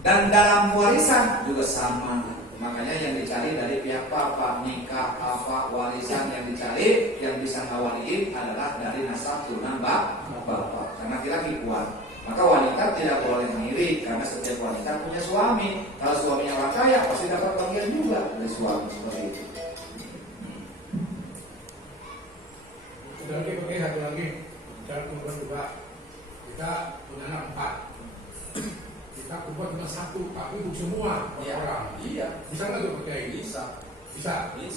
Dan dalam warisan juga sama. Makanya yang dicari dari pihak papa, nikah, apa, warisan yang dicari, yang bisa ngawaliin adalah dari nasab turunan bapak. Karena laki-laki kuat. Maka wanita tidak boleh mengiri karena setiap wanita punya suami. Kalau suaminya orang kaya pasti dapat bagian juga dari suami seperti itu. Satu lagi, dalam kurban juga kita punya anak 4. Kita kurban cuma 1, tapi untuk semua orang. Iya. Bisa nggak tuh pakai? Bisa. Tapi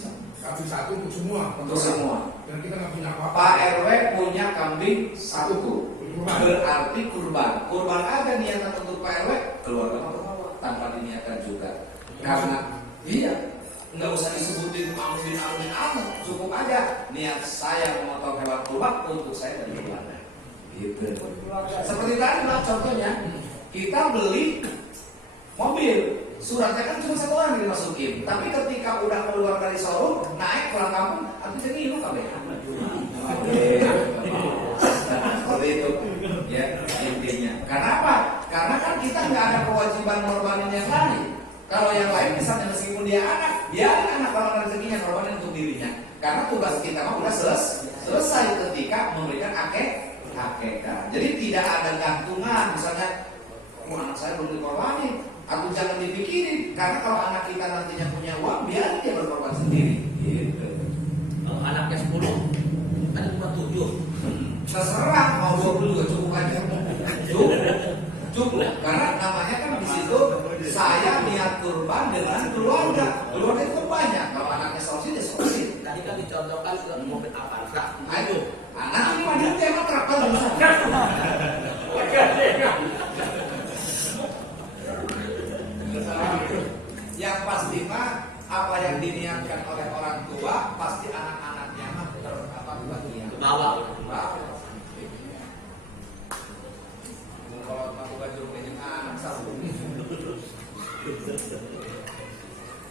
1 untuk semua. Untuk semua. Dan kita nggak punya apa-apa. Pak RW punya kambing 1. Berarti kurban ada niatan untuk Pak RW, keluarga mau tanpa diniatkan juga. Karena iya, nggak usah disebutin amin, cukup aja niat saya memotong hewan kurban untuk saya dari keluarga. Gitu. Seperti tadi lah contohnya, kita beli mobil, suratnya kan cuma 1 orang dimasukin. Tapi ketika udah keluar dari showroom, naik pulang kampung, aku jadi lu kabehan. Seperti itu ya intinya. Kenapa? Karena kan kita nggak ada kewajiban ngorbanin yang lain. Kalau yang lain misalnya meskipun dia anak kalau ada rezekinya ngorbanin untuk dirinya. Karena tugas kita mah udah selesai ketika memberikan hakikat. Jadi tidak ada gantungan, misalnya anak saya belum dikorbanin, aku jangan dipikirin, karena kalau anak kita nantinya punya uang, biar dia berkorban sendiri. Gitu. Kalau anaknya 10, ada cuma 7. Terserah mau 20 juga cukup aja. Cukup, karena namanya kan di situ saya niat kurban dengan keluarga. Keluarga itu banyak. Kalau anaknya sosin ya sosin. Tadi kan dicontohkan ke mobil Avanza. Ayo, anak ini maju tema terapan bisa. Yang pasti mah apa yang diniatkan oleh orang tua pasti anak-anaknya mah bagian. Bawa. Kalau mau baju dengan anak sabun.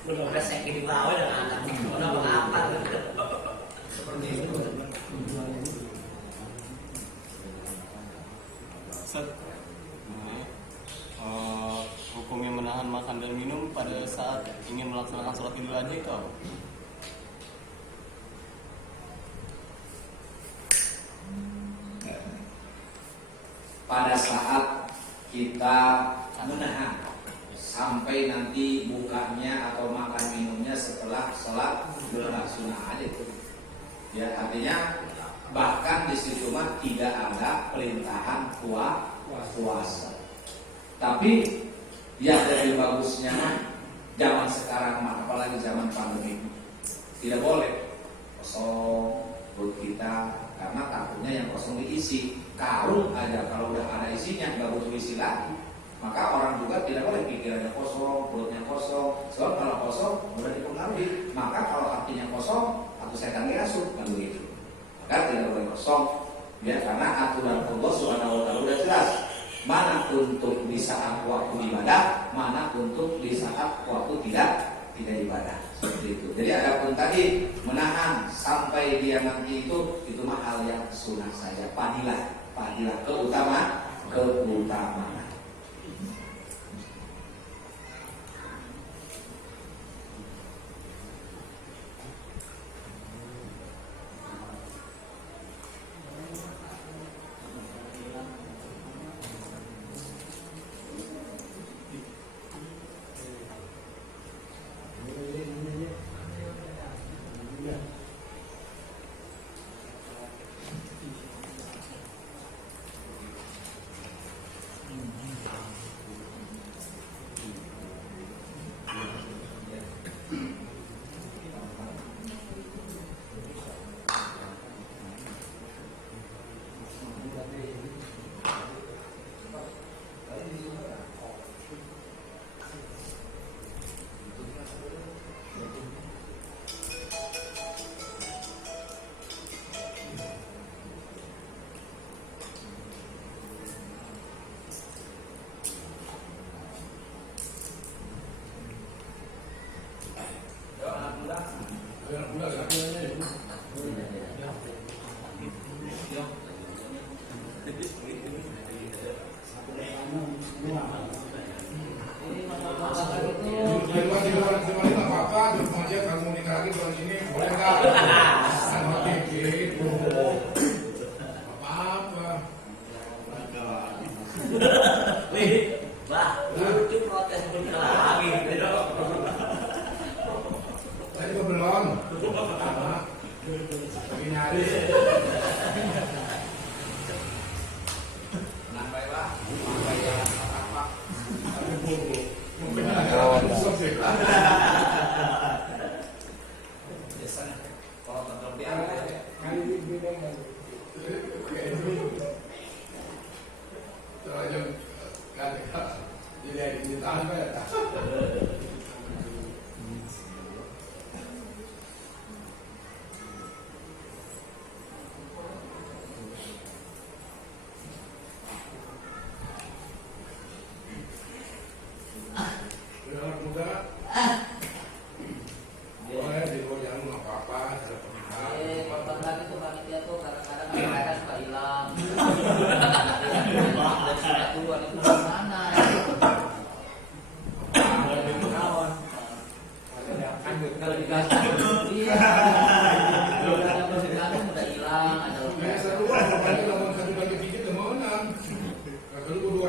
Udah saya kini bawa dan anak udah mengapa Seperti itu. Set. Hukum yang menahan makan dan minum pada saat ingin melaksanakan sholat Idul Adha itu apa? Pada saat kita menahan sampai nanti bukanya atau makan minumnya setelah sholat sunnah aja itu. Ya, artinya bahkan di situ mah tidak ada perintahan puasa. Tapi yang lebih bagusnya zaman sekarang mah, apalagi zaman pandemi, tidak boleh kosong perut kita, karena takutnya yang kosong diisi. Karung aja kalau udah ada isinya nggak butuh isi lagi. Maka orang juga tidak boleh pikirannya kosong, perutnya kosong. Sebab kalau kosong mudah dipengaruhi. Maka kalau hatinya kosong, aku setan dirasuk kan begitu. Maka tidak boleh kosong. Ya, karena aturan Allah Subhanahu wa taala sudah jelas. Mana untuk di saat waktu ibadah, mana untuk di saat waktu tidak ibadah. Seperti itu. Jadi adapun tadi menahan sampai dia nanti itu mah hal yang sunnah saja. Fadilah keutamaan.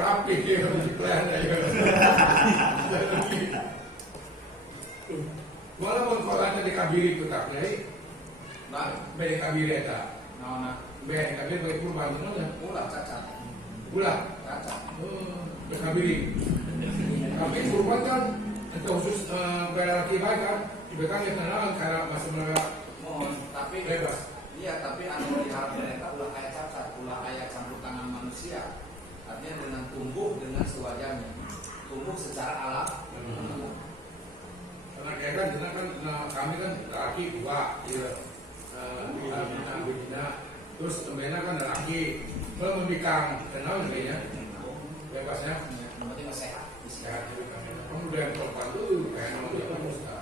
rapi dia plan ya. Walaupun kolanya dikabiri itu tak play, nah beri kabiri eta, nah beri kabiri beri perubahan itu ya. Ulah cacat. Ulah, Cacat. berkabiri. Tapi perubahan kan itu khusus berlaki baik kan, diberikan yang kenal karena masih mereka Mohon, tapi bebas. iya, tapi anu diharap mereka ulah kayak cacat, ulah kayak campur tangan manusia. Artinya dengan tumbuh dengan sewajarnya, tumbuh secara alam. Karena kayak kan, kami kan laki dua, gitu. Terus temennya kan laki, kalau membikang kenal kayaknya, bebasnya. Yang penting sehat. Sehat juga kami. Kamu udah yang korban tuh, kayak nama dia kan suka,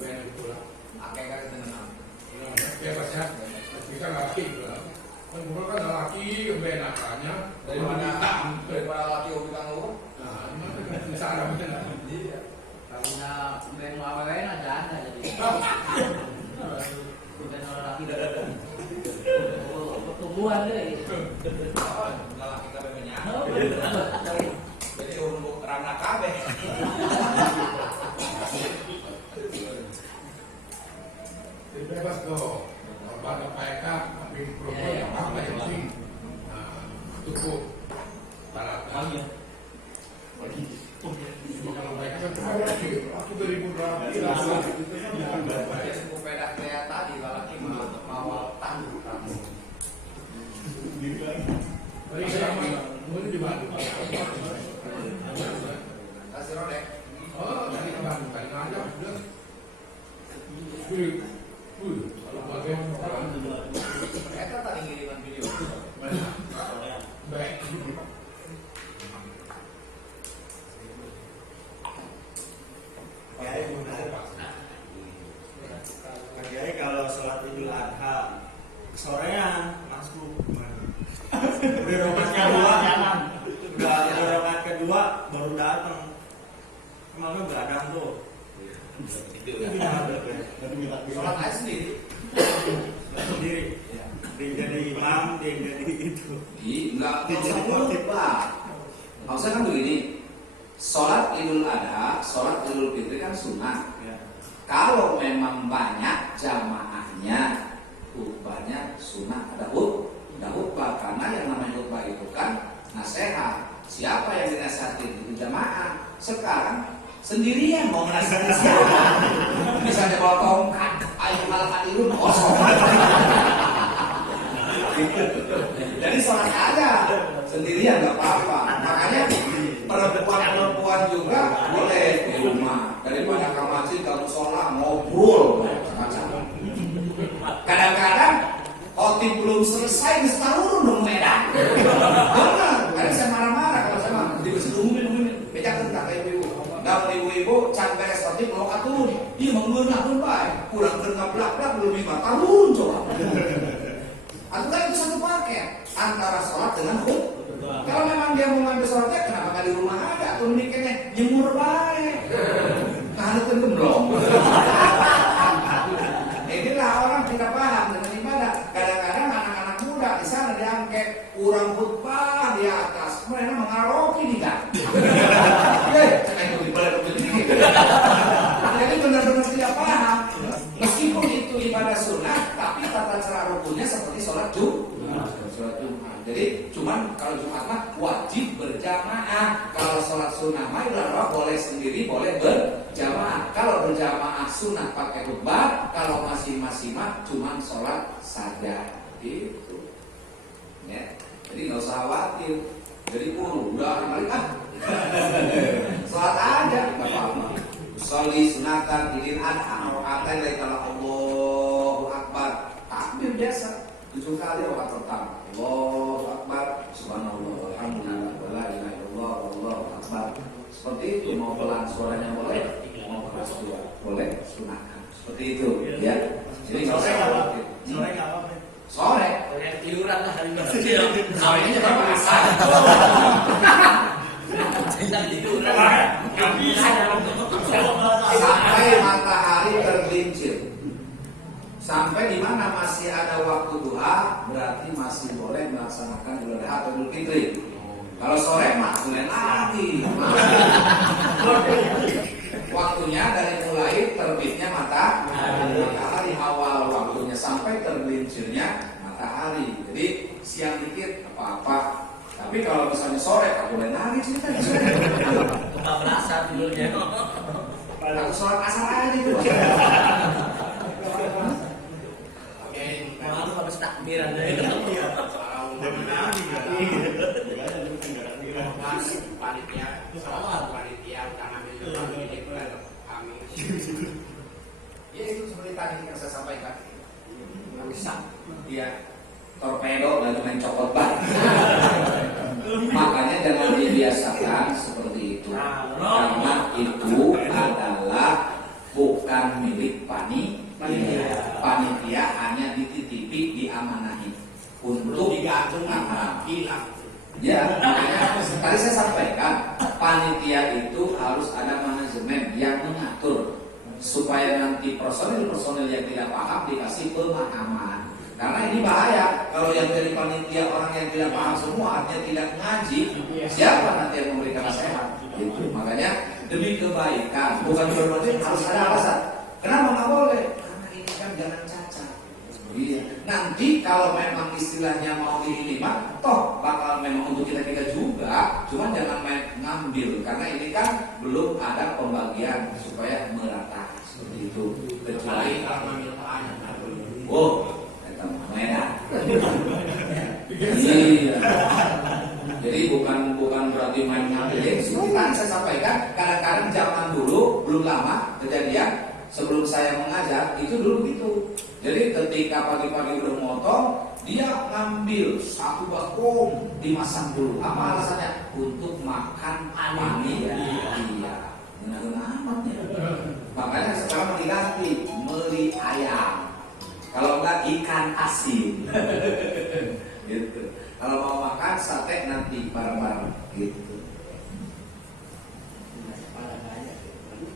banyak gitu lah. Akai kan tenang. Bebasnya, bisa laki gitu lah. Kan bukan kan laki, kemudian akalnya dari membikang. Daripada laki ubikang lu. Nah, kan bisa ada benar. Iya. Karena main awalnya aja ada jadi. Bukan orang laki. Pertumbuhan deh. Oh, laki kabeh banyak. Jadi untuk rana kabeh. Bebas tuh, korban PK, tapi perempuan apa yang penting cukup syaratnya. Kalau mereka kan aku beribu berapa? Jadi suku pedak kayak tadi laki mau tangguh kamu. Beri selama mungkin di Bandung. Kasih rodek. Oh, dari ke Bandung kan ngajak sudah. Kalau pakai Mereka tadi ngiriman video. baik. Jadi kalau sholat Idul Adha sorean masuk udah rokat kedua baru datang emangnya beradang tuh Sholat aja sendiri. sendiri dia jadi imam dia jadi itu Enggak usah ngutip lah. Maksudnya kan begini. Sholat Idul Adha, sholat Idul Fitri kan sunnah. ya. Kalau memang banyak jamaahnya, khutbahnya sunnah ada khutbah karena yang namanya khutbah itu kan nasihat. Siapa yang dinasihatin itu jamaah. Sekarang sendirian mau nasihatin siapa? Misalnya bawa tongkat, ayo malah hadirun kosong. Jadi sholat aja sendirian nggak apa-apa. Makanya perempuan juga boleh di rumah daripada ke masjid kalau sholat ngobrol macam. Kadang-kadang khotib belum selesai setahun dong medan. Benar, kadang saya marah-marah kalau saya mah di masjid umum beda kan kata ibu-ibu. Nggak ibu-ibu can beres khotib mau atur, dia mengeunah pun baik, kurang belak-belak belum 5 tahun coba. Atau kan itu satu paket antara sholat dengan khutbah. Kalau memang dia mau ngambil sholatnya, kenapa nggak di rumah aja? Atau mikirnya nyemur baik. Nah, itu gemblong. Inilah orang tidak paham dengan ibadah. Kadang-kadang anak-anak muda di sana diangkat kurang khutbah di atas, mereka mengaroki di gang. Jadi benar-benar tidak paham. Meskipun itu ibadah sunnah, tapi tata cara rukunnya seperti sholat Jumat. Jadi cuman kalau Jumat mah wajib berjamaah. Kalau sholat sunnah mah boleh sendiri, boleh berjamaah. Kalau berjamaah sunnah pakai khutbah, kalau masing-masing mah cuman sholat saja. Gitu. Ya. Jadi nggak usah khawatir. Jadi udah balik sholat aja, nggak apa-apa. Sholi sunatan idin adha rokaatain dari kalau Allahu Akbar takbir biasa 7 kali rakaat pertama Allahu Akbar subhanallah alhamdulillah wala ilaha illallah wallahu akbar. Seperti itu mau pelan suaranya boleh, mau keras juga boleh sunahkan. Seperti itu ya. Jadi nggak usah khawatir. sore nggak apa-apa Sore Tiduran lah hari ini. kawinnya jam berapa? Tiduran. Sampai matahari tergelincir. Sampai di mana masih ada waktu duha, berarti masih boleh melaksanakan Idul Adha atau Idul Fitri. Kalau sore mah Senin lagi. Waktunya dari mulai terbitnya matahari awal waktunya sampai tergelincirnya matahari. Jadi siang dikit apa-apa. Tapi kalau misalnya sore, tak boleh lagi ceritanya sore. Buka berasa tidurnya. Aku sholat asar aja gitu. Malu habis takbiran deh. Ya itu seperti tadi yang saya sampaikan. Bisa. Iya. Torpedo dan main copot ban. Makanya jangan dibiasakan seperti itu. Karena itu adalah bukan milik panitia. Panitia hanya dititipi, diamanahi untuk digantung hilang. Ya, makanya tadi saya sampaikan panitia itu harus ada manajemen yang mengatur supaya nanti personil-personil yang tidak paham dikasih pemahaman. Karena ini bahaya kalau yang dari panitia orang yang tidak paham semua artinya tidak ngaji, siapa nanti yang memberikan nasihat? Gitu. Makanya demi kebaikan, bukan berarti harus ada alasan. Kenapa nggak boleh? Karena ini kan jangan cacat. Iya. Nanti kalau memang istilahnya mau ini mah, toh bakal memang untuk kita juga. Cuman jangan main ngambil karena ini kan belum ada pembagian supaya merata seperti itu. Kecuali kalau ngambil Medan. Iya. Jadi bukan berarti main ngambil. Jadi kan saya sampaikan kadang-kadang zaman dulu belum lama kejadian sebelum saya mengajar itu dulu gitu. Jadi ketika pagi-pagi udah motong dia ngambil satu bakung dimasang dulu. Apa alasannya? Untuk makan panitia. Iya. Benar-benar amat ya. Makanya sekarang diganti meli ayam. Kalau enggak ikan asin. Gitu. Kalau mau makan sate nanti bareng-bareng gitu.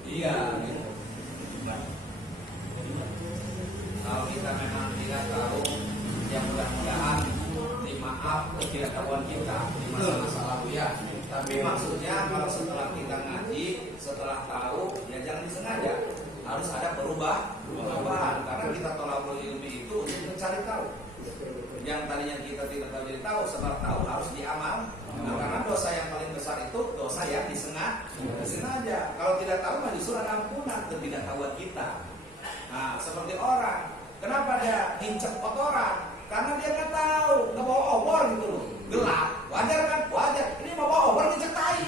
Iya gitu. Kalau kita memang tidak tahu, yang mudah-mudahan dimaaf ketidaktahuan kita di masa-masa lalu ya. Tapi maksudnya kalau setelah kita ngaji, setelah tahu, ya jangan disengaja. Harus ada perubahan karena kita tolabul ilmi itu untuk mencari tahu. Yang tadinya kita tidak tahu jadi tahu, setelah tahu harus diamal. Nah, karena dosa yang paling besar itu dosa yang disengaja. Kalau tidak tahu mah justru ada ampunan ketidaktahuan kita. Nah, seperti orang, kenapa dia ngincep kotoran? Karena dia nggak tahu, nggak bawa obor gitu loh, gelap. Wajar kan? Wajar. Ini mau bawa obor ngincep tai.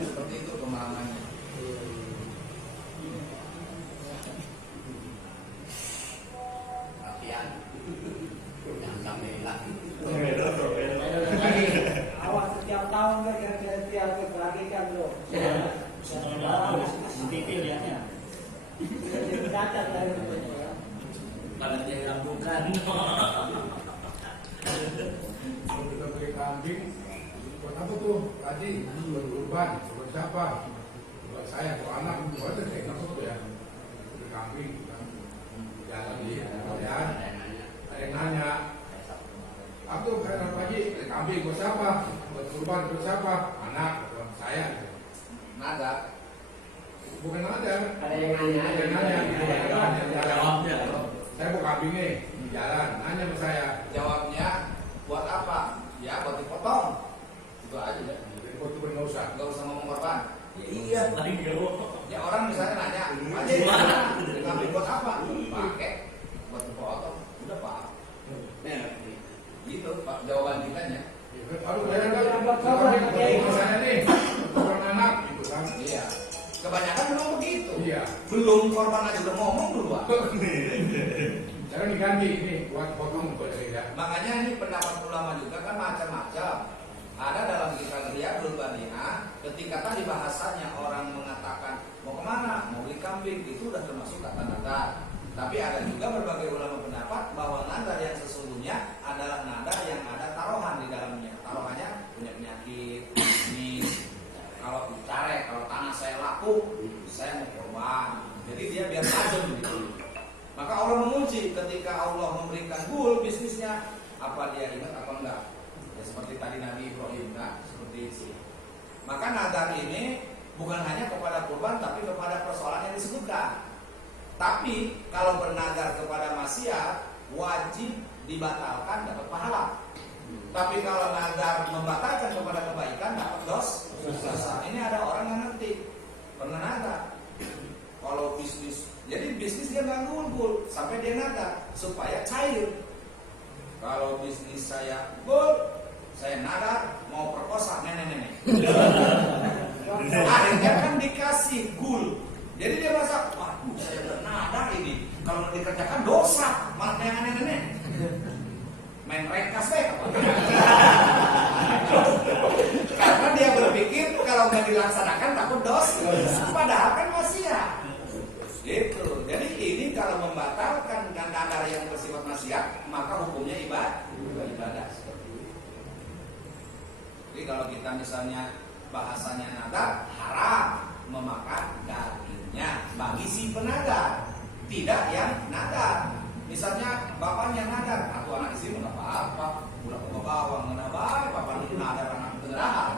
Seperti itu pemahamannya. Latihan yang kami lagi. Awak setiap tahun kan kira-kira lagi kan bro. Detail lihatnya. Cacat dari Pada dia rambukan. Kalau kita beli kambing, buat apa tuh? Tadi buat kurban, buat siapa? Buat saya, buat anak, buat apa kayak gitu ya? Beli kambing, kan? Jalan di ya. Ada yang nanya, apa tuh kayak pagi? Beli kambing buat siapa? Buat kurban buat siapa? Anak, buat saya. Nada. Bukan ada. ada yang nanya. Ada yang nanya, Jawabnya. saya mau kambing nih, jalan, nanya sama saya. Jawabnya buat apa? Ya buat dipotong. Itu aja deh. Buat itu nggak usah. Gak usah ngomong korban. Ya iya, paling jauh. Ya orang misalnya nanya, aja kambing buat apa? Pakai buat dipotong. Udah pak. Gitu pak jawaban kita nya. Aduh, kambing saya nih, korban anak, gitu kan? Iya. Kebanyakan memang begitu. Iya. Belum korban aja udah ngomong duluan. Sekarang diganti ini buat potong buat saya. Makanya ini pendapat ulama juga kan macam-macam. Ada dalam kitab Riyadul Banina, ketika tadi bahasanya orang mengatakan mau kemana, mau beli kambing, itu udah termasuk kata nadar. Tapi ada juga berbagai ulama pendapat bahwa nadar yang sesungguhnya adalah nadar yang ada taruhan di dalamnya. Taruhannya punya penyakit, bisnis, kalau laku, saya mau korban. Jadi dia biar tajam gitu. Maka Allah menguji ketika Allah memberikan gul bisnisnya, apa dia ingat apa enggak? Ya seperti tadi Nabi Ibrahim, nah seperti itu. Maka nadar ini bukan hanya kepada kurban, tapi kepada persoalan yang disebutkan. Tapi kalau bernadar kepada maksiat, wajib dibatalkan, dapat pahala. Tapi kalau nadar membatalkan kepada kebaikan, dapat dosa. Ini ada orang yang ngerti, pernah nadar. Kalau bisnis, jadi bisnis dia nggak ngumpul sampai dia nadar supaya cair. Kalau bisnis saya gul, saya nadar mau perkosa nenek-nenek. Akhirnya kan dikasih gul. Jadi dia merasa, waduh saya bernadar ini. Kalau dikerjakan dosa, malah kayak nenek-nenek. Main rekas deh. Karena dia berpikir kalau nggak dilaksanakan takut dosa. Padahal kan maksiat. Gitu. Jadi ini kalau membatalkan nadar yang bersifat maksiat, maka hukumnya ibadah seperti itu. Jadi kalau kita misalnya bahasanya nadar, haram memakan dagingnya bagi si penadar, tidak yang nadar. Misalnya bapaknya nadar, atau anak istri nggak apa-apa, udah ke bawah nggak baik, bapak nadar anak beneran.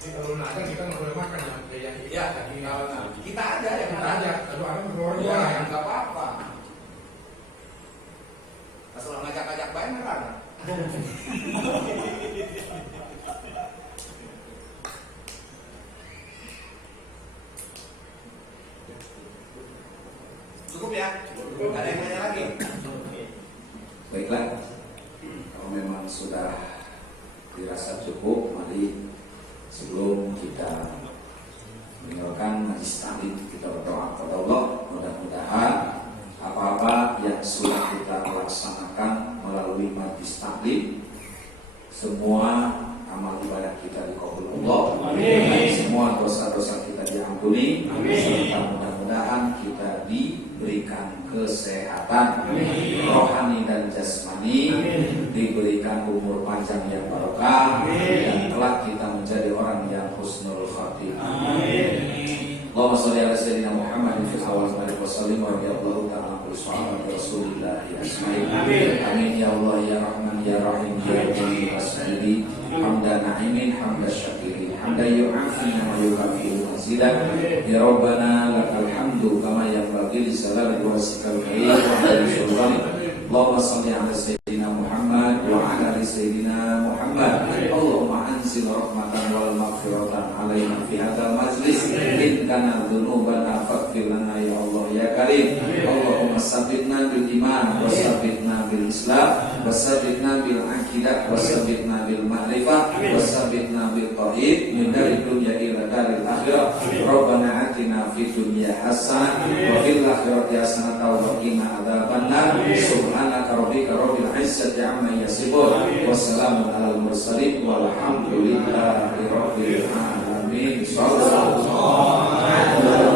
Jadi kalau nadar kita nggak boleh makan yang Ya, kalau kita aja yang kita nadar. aja, kalau ada keluar Ya, yang nggak apa-apa. Asal ngajak-ngajak beneran. Cukup ya? Ada yang nanya lagi? Baiklah. Kalau memang sudah dirasa cukup, mari sebelum kita meninggalkan majlis taklim kita berdoa kepada Allah. Mudah-mudahan apa-apa yang sudah kita laksanakan melalui majlis taklim, semua amal ibadah kita dikabul Allah. Dan semua dosa-dosa kita diampuni. Serta mudah-mudahan kita diberikan kesehatan rohani dan jasmani, diberikan umur panjang yang barokah, dan kelak kita menjadi orang yang husnul khatimah. Allahumma sholli ala sayyidina Muhammadin fil awwal wa sallim wa radiyallahu ta'ala an sahabati Rasulillah asma'in. Amin ya Allah ya Rahman ya Rahim ya Jalil asma'ili. Hamdan na'imin hamdan syakirin hamdan yu'afina wa yukafi'u mazidah. Ya Rabbana lakal hamdu kama yanbaghi li jalali wajhikal karim wa li sultanik. Allahumma sholli ala sayyidina Muhammad wa ala ali sayyidina Muhammad. Allahumma anzil rahmatan wal maghfiratan alaina fi hadzal majlis. Innana dzunubana faghfir lana ya Allah ya Karim. Allahumma sabbitna bil iman wa sabbitna bil Islam wa sabbitna bil aqidah wa sabbitna bil ma'rifah wa sabbitna bil tauhid min dari dunya ila daril akhirah. Rabbana atina fid dunya hasanah wa fil akhirati hasanah wa qina adzabannar. Subhanaka rabbika rabbil izzati amma yasifun wa salamun alal mursalin walhamdulillahi rabbil alamin. Sallallahu alaihi wasallam.